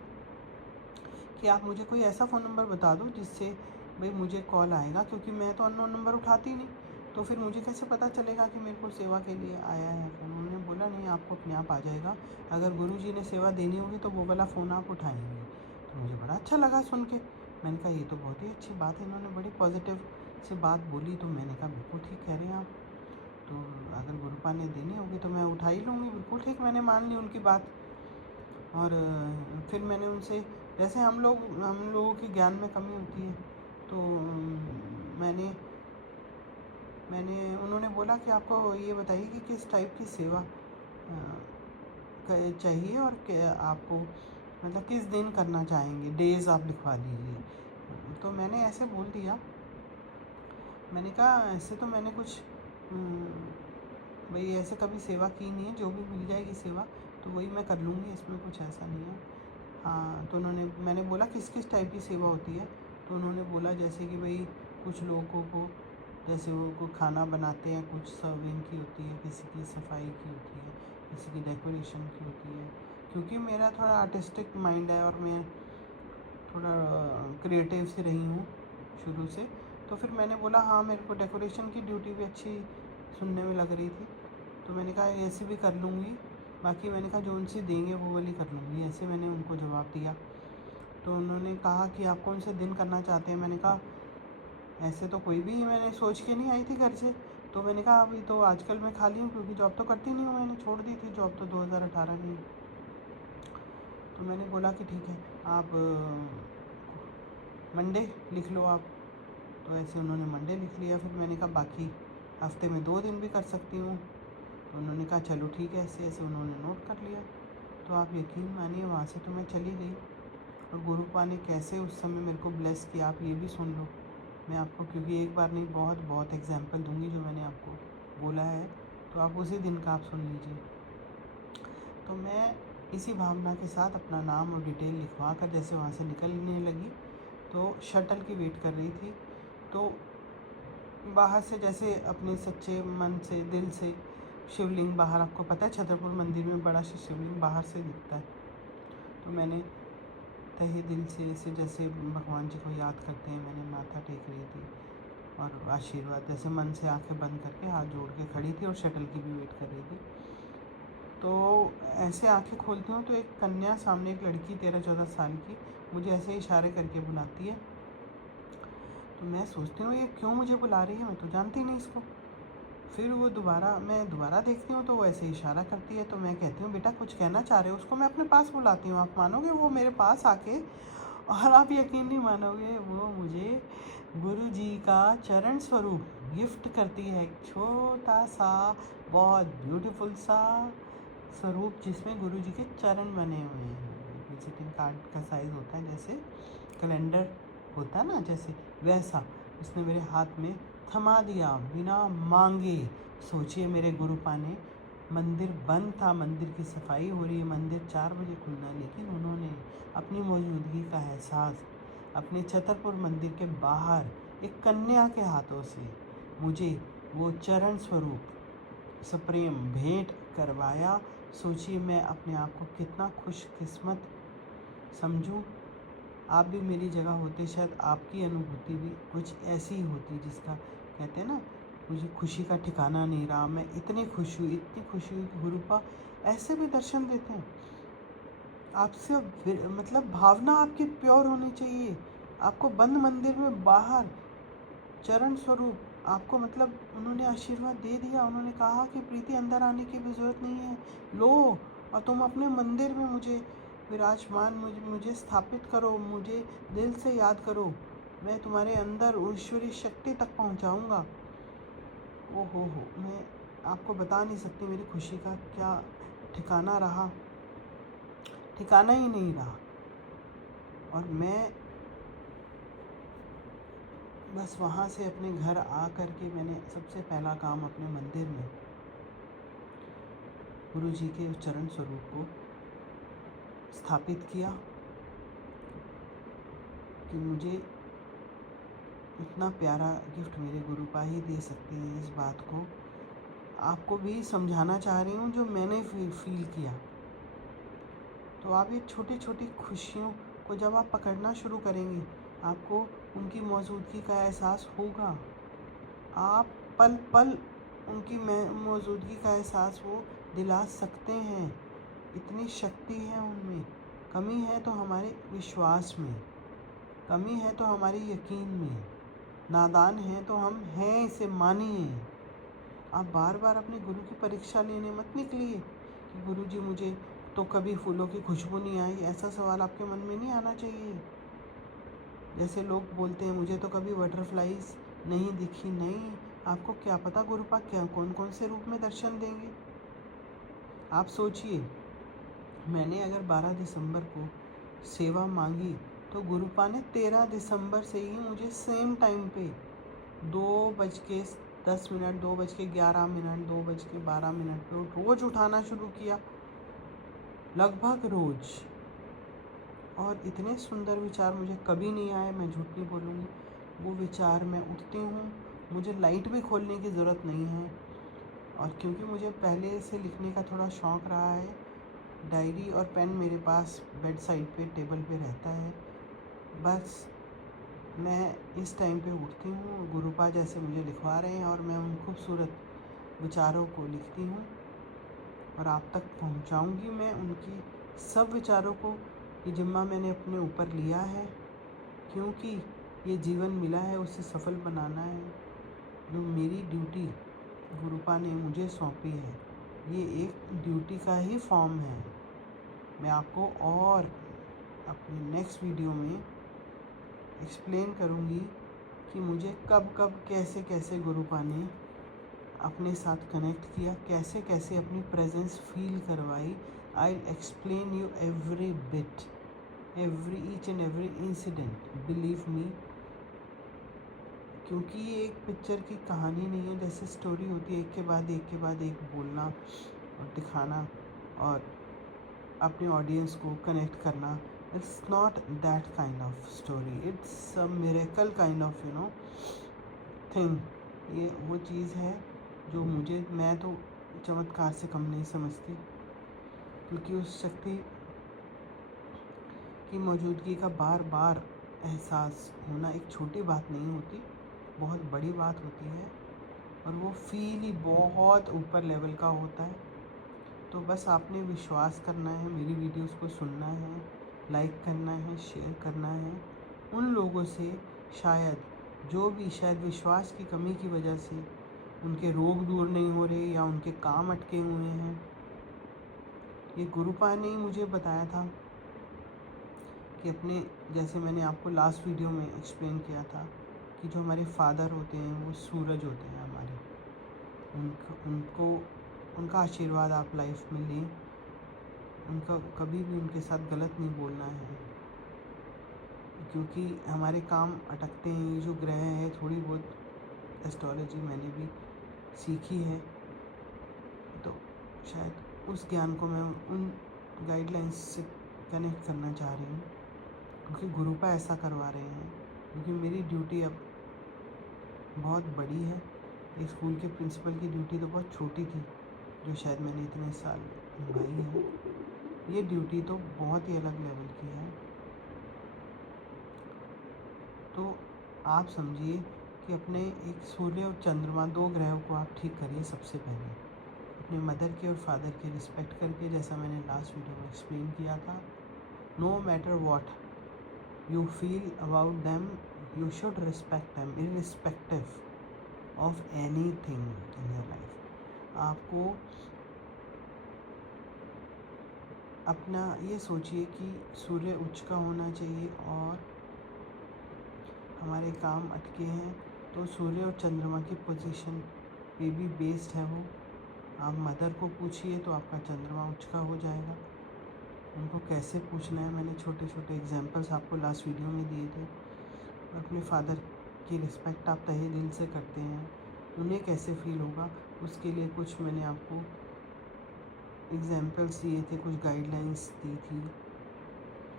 कि आप मुझे कोई ऐसा फ़ोन नंबर बता दो जिससे भाई मुझे कॉल आएगा, क्योंकि मैं तो अननोन नंबर उठाती नहीं, तो फिर मुझे कैसे पता चलेगा कि मेरे को सेवा के लिए आया है फ़ोन। उन्होंने बोला नहीं, आपको अपने आप आ जाएगा, अगर गुरुजी ने सेवा देनी होगी तो वो वाला फ़ोन आप उठाएंगे। तो मुझे बड़ा अच्छा लगा सुन के। मैंने कहा ये तो बहुत ही अच्छी बात है, इन्होंने बड़ी पॉजिटिव से बात बोली। तो मैंने कहा बिल्कुल ठीक कह रहे हैं आप, तो अगर गुरुपा ने देनी होगी तो मैं उठा ही लूँगी। बिल्कुल ठीक, मैंने मान ली उनकी बात। और फिर मैंने उनसे, जैसे हम लोगों की ज्ञान में कमी होती है, तो मैंने मैंने उन्होंने बोला कि आपको ये बताइए कि किस टाइप की सेवा चाहिए और आपको मतलब किस दिन करना चाहेंगे, डेज़ आप लिखवा लीजिए। तो मैंने ऐसे बोल दिया, मैंने कहा ऐसे तो मैंने कुछ भाई ऐसे कभी सेवा की नहीं है, जो भी मिल जाएगी सेवा तो वही मैं कर लूँगी, इसमें कुछ ऐसा नहीं है। हाँ, तो मैंने बोला किस किस टाइप की सेवा होती है। तो उन्होंने बोला जैसे कि भाई कुछ लोगों को, जैसे वो खाना बनाते हैं, कुछ सर्विंग की होती है, किसी की सफाई की होती है, किसी की डेकोरेशन की होती है। क्योंकि मेरा थोड़ा आर्टिस्टिक माइंड है और मैं थोड़ा क्रिएटिव से रही हूँ शुरू से, तो फिर मैंने बोला हाँ, मेरे को डेकोरेशन की ड्यूटी भी अच्छी सुनने में लग रही थी। तो मैंने कहा ऐसे भी कर लूँगी, बाकी मैंने कहा जो उनसे देंगे वो वाली कर लूँगी, ऐसे मैंने उनको जवाब दिया। तो उन्होंने कहा कि आप कौन से दिन करना चाहते हैं। मैंने कहा ऐसे तो कोई भी मैंने सोच के नहीं आई थी घर से। तो मैंने कहा अभी तो आजकल मैं खाली हूँ, क्योंकि जॉब तो करती नहीं हूँ, मैंने छोड़ दी थी जॉब तो 2018 में। तो मैंने बोला कि ठीक है, आप मंडे लिख लो आप। तो ऐसे उन्होंने मंडे लिख लिया। फिर मैंने कहा बाकी हफ्ते में 2 दिन भी कर सकती हूँ। तो उन्होंने कहा चलो ठीक है, ऐसे ऐसे उन्होंने नोट कर लिया। तो आप यकीन मानिए वहाँ से तो मैं चली गई। और गुरुपा ने कैसे उस समय मेरे को ब्लेस किया, आप ये भी सुन लो। मैं आपको, क्योंकि एक बार नहीं बहुत बहुत एग्जाम्पल दूंगी जो मैंने आपको बोला है, तो आप उसी दिन का आप सुन लीजिए। तो मैं इसी भावना के साथ अपना नाम और डिटेल लिखवा कर जैसे वहाँ से निकलने लगी, तो शटल की वेट कर रही थी। तो बाहर से जैसे अपने सच्चे मन से, दिल से शिवलिंग बाहर, आपको पता है छतरपुर मंदिर में बड़ा सा शिवलिंग बाहर से दिखता है। तो मैंने तहे दिल से ऐसे जैसे भगवान जी को याद करते हैं, मैंने माथा टेक रही थी और आशीर्वाद जैसे मन से आंखें बंद करके हाथ जोड़ के खड़ी थी और शटल की भी वेट कर रही थी। तो ऐसे आंखें खोलती हूँ तो एक कन्या सामने, एक लड़की 13-14 साल की, मुझे ऐसे इशारे करके बुलाती है। तो मैं सोचती हूँ ये क्यों मुझे बुला रही है, मैं तो जानती नहीं इसको। फिर वो मैं दोबारा देखती हूँ तो वो ऐसे इशारा करती है। तो मैं कहती हूँ बेटा कुछ कहना चाह रहे हो, उसको मैं अपने पास बुलाती हूँ। आप मानोगे वो मेरे पास आके, और आप यकीन नहीं मानोगे, वो मुझे गुरु जी का चरण स्वरूप गिफ्ट करती है। एक छोटा सा बहुत ब्यूटीफुल सा स्वरूप जिसमें गुरु जी के चरण बने हुए हैं। विजिटिंग कार्ड का साइज़ होता है, जैसे कैलेंडर होता है ना, जैसे वैसा उसने मेरे हाथ में थमा दिया बिना मांगे। सोचिए मेरे गुरुपा ने, मंदिर बंद था, मंदिर की सफाई हो रही है, मंदिर 4 बजे खुलना, लेकिन उन्होंने अपनी मौजूदगी का एहसास अपने छतरपुर मंदिर के बाहर एक कन्या के हाथों से मुझे वो चरण स्वरूप सप्रेम भेंट करवाया। सोचिए मैं अपने आप को कितना खुशकिस्मत समझूं। आप भी मेरी जगह होते, शायद आपकी अनुभूति भी कुछ ऐसी ही होती, जिसका कहते हैं ना मुझे खुशी का ठिकाना नहीं रहा। मैं इतनी खुश हुई कि गुरुपा ऐसे भी दर्शन देते हैं। आपसे मतलब भावना आपकी प्योर होनी चाहिए। आपको बंद मंदिर में बाहर चरण स्वरूप आपको मतलब उन्होंने आशीर्वाद दे दिया। उन्होंने कहा कि प्रीति अंदर आने की भी ज़रूरत नहीं है, लो और तुम अपने मंदिर में मुझे विराजमान मुझे स्थापित करो, मुझे दिल से याद करो, मैं तुम्हारे अंदर ईश्वरीय शक्ति तक पहुंचाऊंगा। हो, मैं आपको बता नहीं सकती मेरी खुशी का क्या ठिकाना रहा, ठिकाना ही नहीं रहा। और मैं बस वहाँ से अपने घर आ कर के मैंने सबसे पहला काम अपने मंदिर में गुरु जी के चरण स्वरूप को स्थापित किया कि मुझे इतना प्यारा गिफ्ट मेरे गुरुपा ही दे सकते हैं। इस बात को आपको भी समझाना चाह रही हूँ जो मैंने फील किया। तो आप ये छोटी छोटी खुशियों को जब आप पकड़ना शुरू करेंगे, आपको उनकी मौजूदगी का एहसास होगा। आप पल पल उनकी मौजूदगी का एहसास वो दिला सकते हैं। इतनी शक्ति है उनमें। कमी है तो हमारे विश्वास में, कमी है तो हमारे यकीन में, नादान है तो हम हैं इसे मानिए। आप बार बार अपने गुरु की परीक्षा लेने मत निकलिए कि गुरु जी मुझे तो कभी फूलों की खुशबू नहीं आई। ऐसा सवाल आपके मन में नहीं आना चाहिए। जैसे लोग बोलते हैं मुझे तो कभी बटरफ्लाईज नहीं दिखी। नहीं, आपको क्या पता गुरुपा क्या कौन कौन से रूप में दर्शन देंगे। आप सोचिए, मैंने अगर 12 दिसंबर को सेवा मांगी तो गुरुपा ने 13 दिसंबर से ही मुझे सेम टाइम पे 2:10, 2:11, 2:12 पे रोज़ उठाना शुरू किया, लगभग रोज़। और इतने सुंदर विचार मुझे कभी नहीं आए, मैं झूठ नहीं बोलूँगी। वो विचार मैं उठती हूँ, मुझे लाइट भी खोलने की ज़रूरत नहीं है। और क्योंकि मुझे पहले से लिखने का थोड़ा शौक़ रहा है, डायरी और पेन मेरे पास बेड साइड पे टेबल पे रहता है। बस मैं इस टाइम पे उठती हूँ, गुरुपा जैसे मुझे लिखवा रहे हैं और मैं उन खूबसूरत विचारों को लिखती हूँ और आप तक पहुँचाऊँगी। मैं उनकी सब विचारों को, ये जिम्मा मैंने अपने ऊपर लिया है, क्योंकि ये जीवन मिला है उसे सफल बनाना है। जो मेरी ड्यूटी गुरुपा ने मुझे सौंपी है, ये एक ड्यूटी का ही फॉर्म है। मैं आपको और अपनी नेक्स्ट वीडियो में एक्सप्लेन करूँगी कि मुझे कब कब कैसे कैसे गुरुपा ने अपने साथ कनेक्ट किया, कैसे कैसे अपनी प्रेजेंस फील करवाई। I explain you every bit, each and every incident, believe me. क्योंकि ये एक पिक्चर की कहानी नहीं है, जैसे स्टोरी होती है एक के बाद एक बोलना और दिखाना और अपने ऑडियंस को कनेक्ट करना। It's not that kind of story, it's a miracle kind of thing. ये वो चीज़ है जो मैं तो चमत्कार से कम नहीं समझती, क्योंकि उस शक्ति की मौजूदगी का बार बार एहसास होना एक छोटी बात नहीं होती, बहुत बड़ी बात होती है। और वो फील ही बहुत ऊपर लेवल का होता है। तो बस आपने विश्वास करना है, मेरी वीडियोस को सुनना है, लाइक करना है, शेयर करना है उन लोगों से जो भी शायद विश्वास की कमी की वजह से उनके रोग दूर नहीं हो रहे या उनके काम अटके हुए हैं। ये गुरुपा ने ही मुझे बताया था कि अपने, जैसे मैंने आपको लास्ट वीडियो में एक्सप्लेन किया था कि जो हमारे फादर होते हैं वो सूरज होते हैं हमारे। उनका आशीर्वाद आप लाइफ में लें, उनका कभी भी उनके साथ गलत नहीं बोलना है, क्योंकि हमारे काम अटकते हैं। ये जो ग्रह है, थोड़ी बहुत एस्ट्रोलॉजी मैंने भी सीखी है, तो शायद उस ज्ञान को मैं उन गाइडलाइंस से कनेक्ट करना चाह रही हूँ, क्योंकि गुरुपा ऐसा करवा रहे हैं। क्योंकि मेरी ड्यूटी अब बहुत बड़ी है। एक स्कूल के प्रिंसिपल की ड्यूटी तो बहुत छोटी थी, जो शायद मैंने इतने साल निभाई है। ये ड्यूटी तो बहुत ही अलग लेवल की है। तो आप समझिए कि अपने एक सूर्य और चंद्रमा 2 ग्रहों को आप ठीक करिए सबसे पहले। अपने मदर के और फादर की रिस्पेक्ट करके, जैसा मैंने लास्ट वीडियो में एक्सप्लेन किया था, no matter what you feel about them, you should respect them irrespective of anything in your life. आपको अपना ये सोचिए कि सूर्य उच्च का होना चाहिए और हमारे काम अटके हैं, तो सूर्य और चंद्रमा की पोजीशन पे भी बेस्ड है वो। आप मदर को पूछिए तो आपका चंद्रमा उच्च का हो जाएगा। उनको कैसे पूछना है मैंने छोटे छोटे एग्जांपल्स आपको लास्ट वीडियो में दिए थे। अपने फादर की रिस्पेक्ट आप तहे दिल से करते हैं, उन्हें कैसे फील होगा उसके लिए कुछ मैंने आपको एग्जांपल्स दिए थे, कुछ गाइडलाइंस दी थी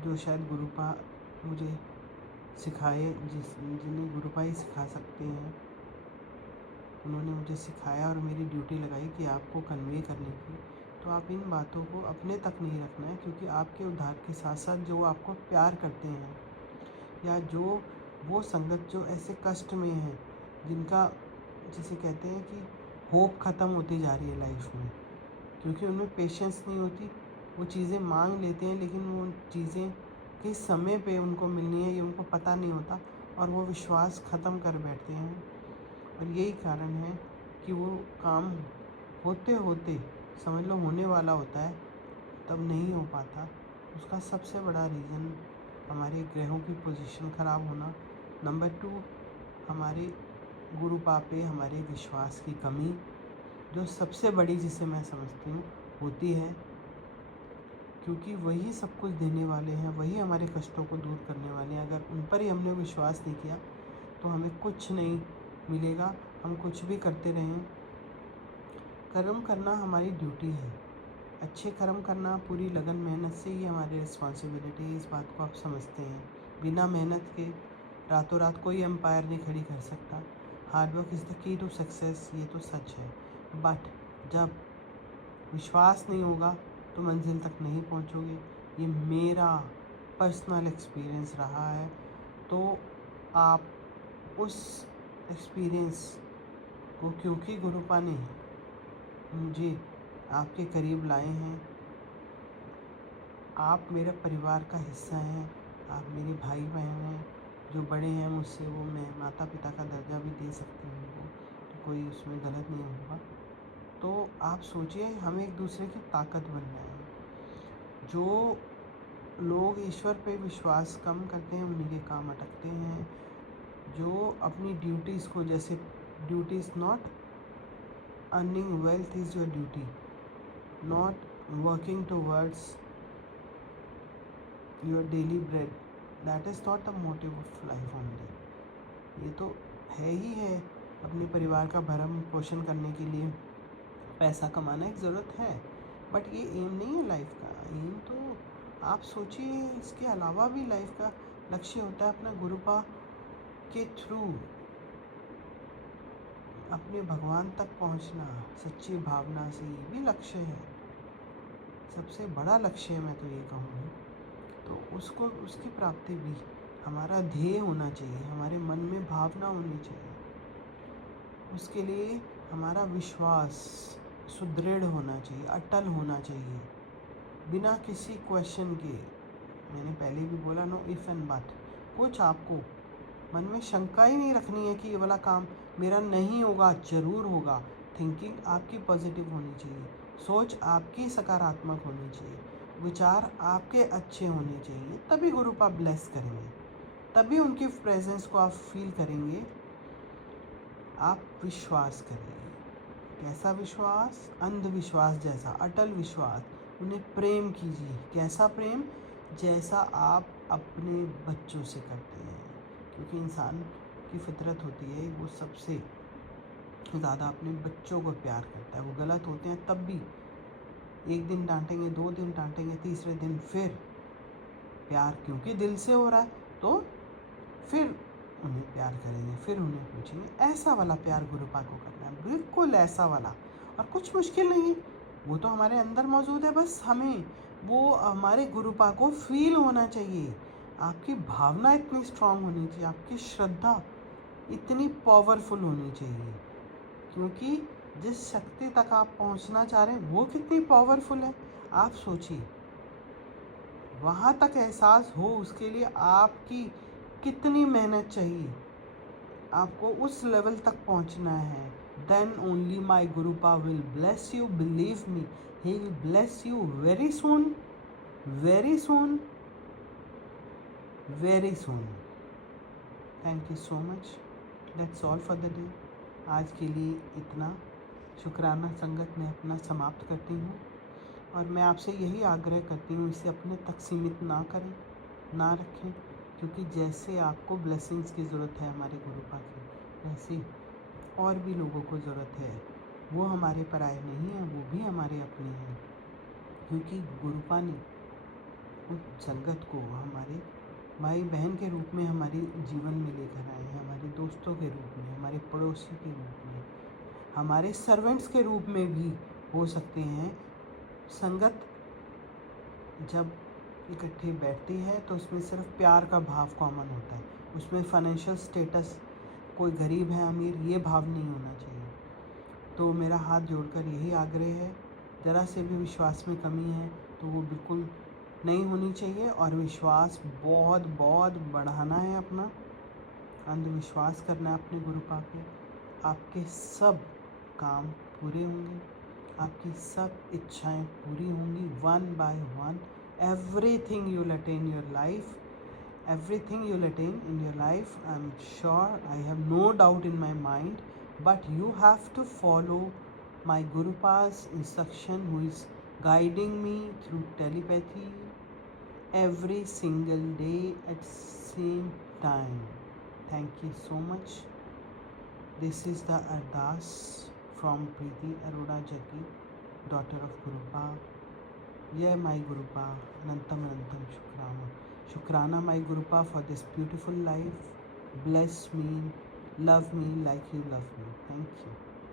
जो शायद गुरुपा मुझे सिखाए, जिन्हें गुरुपा ही सिखा सकते हैं। उन्होंने मुझे सिखाया और मेरी ड्यूटी लगाई कि आपको कन्वे करने की। तो आप इन बातों को अपने तक नहीं रखना है, क्योंकि आपके उद्धार के साथ साथ जो आपको प्यार करते हैं या जो वो संगत जो ऐसे कष्ट में है, जिनका जिसे कहते हैं कि होप ख़त्म होती जा रही है लाइफ में, क्योंकि उनमें पेशेंस नहीं होती, वो चीज़ें मांग लेते हैं लेकिन वो चीज़ें किस समय पे उनको मिलनी है ये उनको पता नहीं होता और वो विश्वास ख़त्म कर बैठते हैं। और यही कारण है कि वो काम होते होते समझ लो होने वाला होता है तब नहीं हो पाता। उसका सबसे बड़ा रीज़न हमारे ग्रहों की पोजीशन ख़राब होना, नंबर 2 हमारे गुरु पापे हमारे विश्वास की कमी, जो सबसे बड़ी जिसे मैं समझती हूँ होती है, क्योंकि वही सब कुछ देने वाले हैं, वही हमारे कष्टों को दूर करने वाले हैं। अगर उन पर ही हमने विश्वास नहीं किया तो हमें कुछ नहीं मिलेगा, हम कुछ भी करते रहें। कर्म करना हमारी ड्यूटी है, अच्छे कर्म करना पूरी लगन मेहनत से ही हमारी रिस्पॉन्सिबिलिटी है। इस बात को आप समझते हैं। बिना मेहनत के रातों रात कोई एम्पायर नहीं खड़ी कर सकता। Hard work is the key to success, ये तो सच है। बट जब विश्वास नहीं होगा तो मंजिल तक नहीं पहुंचोगे। ये मेरा पर्सनल एक्सपीरियंस रहा है। तो आप उस एक्सपीरियंस को, क्योंकि गुरुपा ने मुझे आपके करीब लाए हैं, आप मेरे परिवार का हिस्सा हैं, आप मेरे भाई बहन हैं, जो बड़े हैं मुझसे, वो मैं माता पिता का दर्जा भी दे सकती हूँ उनको, तो कोई उसमें गलत नहीं होगा। तो आप सोचिए, हमें एक दूसरे की ताकत बनना है। जो लोग ईश्वर पे विश्वास कम करते हैं उन्हीं के काम अटकते हैं। जो अपनी ड्यूटीज़ को, जैसे duties not earning wealth is your duty, not working towards your daily bread, that is not the motive of life only. ये तो है ही है, अपने परिवार का भरण पोषण करने के लिए पैसा कमाना एक ज़रूरत है, बट ये एम नहीं है लाइफ का। एम तो आप सोचिए, इसके अलावा भी लाइफ का लक्ष्य होता है अपना गुरुपा के थ्रू अपने भगवान तक पहुंचना सच्ची भावना से, ये भी लक्ष्य है, सबसे बड़ा लक्ष्य है मैं तो ये कहूँगी। तो उसको, उसकी प्राप्ति भी हमारा ध्येय होना चाहिए, हमारे मन में भावना होनी चाहिए। उसके लिए हमारा विश्वास सुदृढ़ होना चाहिए, अटल होना चाहिए, बिना किसी क्वेश्चन के। मैंने पहले भी बोला, नो इफ़ एंड बट। कुछ आपको मन में शंका ही नहीं रखनी है कि ये वाला काम मेरा नहीं होगा, ज़रूर होगा। थिंकिंग आपकी पॉजिटिव होनी चाहिए, सोच आपकी सकारात्मक होनी चाहिए, विचार आपके अच्छे होने चाहिए, तभी गुरुपा ब्लेस करेंगे, तभी उनकी प्रेजेंस को आप फील करेंगे। आप विश्वास करिए। कैसा विश्वास? अंधविश्वास जैसा, अटल विश्वास। उन्हें प्रेम कीजिए। कैसा प्रेम? जैसा आप अपने बच्चों से करते हैं, क्योंकि इंसान की फितरत होती है वो सबसे ज़्यादा अपने बच्चों को प्यार करता है। वो गलत होते हैं तब भी एक दिन डांटेंगे, 2 दिन डांटेंगे, तीसरे दिन फिर प्यार, क्योंकि दिल से हो रहा है तो फिर उन्हें प्यार करेंगे, फिर उन्हें पूछेंगे। ऐसा वाला प्यार गुरुपा को करना है, बिल्कुल ऐसा वाला। और कुछ मुश्किल नहीं है, वो तो हमारे अंदर मौजूद है, बस हमें वो हमारे गुरुपा को फील होना चाहिए। आपकी भावना इतनी स्ट्रांग होनी चाहिए, आपकी श्रद्धा इतनी पावरफुल होनी चाहिए, क्योंकि जिस शक्ति तक आप पहुंचना चाह रहे हैं वो कितनी पावरफुल है। आप सोचिए, वहाँ तक एहसास हो उसके लिए आपकी कितनी मेहनत चाहिए। आपको उस लेवल तक पहुंचना है। Then only my Gurupa will bless you, believe me, he will bless you very soon, very soon, very soon. Thank you so much. That's all for the day. आज के लिए इतना। शुक्राना संगत मैं अपना समाप्त करती हूँ, और मैं आपसे यही आग्रह करती हूँ, इसे अपने तक सीमित ना करें, ना रखें, क्योंकि जैसे आपको ब्लेसिंग्स की ज़रूरत है हमारे गुरुपा की, वैसे और भी लोगों को ज़रूरत है। वो हमारे पराये नहीं हैं, वो भी हमारे अपने हैं, क्योंकि गुरुपा ने उस संगत को हमारे भाई बहन के रूप में हमारे जीवन में लेकर आए हैं, हमारे दोस्तों के रूप में, हमारे पड़ोसी के रूप में, हमारे सर्वेंट्स के रूप में भी हो सकते हैं। संगत जब इकट्ठे बैठती है तो उसमें सिर्फ प्यार का भाव कॉमन होता है, उसमें फाइनेंशियल स्टेटस, कोई गरीब है अमीर, ये भाव नहीं होना चाहिए। तो मेरा हाथ जोड़कर यही आग्रह है, ज़रा से भी विश्वास में कमी है तो वो बिल्कुल नहीं होनी चाहिए, और विश्वास बहुत बहुत बढ़ाना है अपना, अंधविश्वास करना है अपने गुरुपा पे। आपके सब काम पूरे होंगे, आपकी सब इच्छाएं पूरी होंगी, one by one. Everything you will attain your life, everything you'll attain in your life, I'm sure, I have no doubt in my mind, but you have to follow my Gurupa's instruction, who is guiding me through telepathy every single day at same time. Thank you so much. This is the Ardas from Preeti Arora Jaggi, daughter of Gurupa. Jai my Gurupa, Anantam Anantam Shukrana. Shukrana my Gurupa for this beautiful life. Bless me, love me like you love me. Thank you.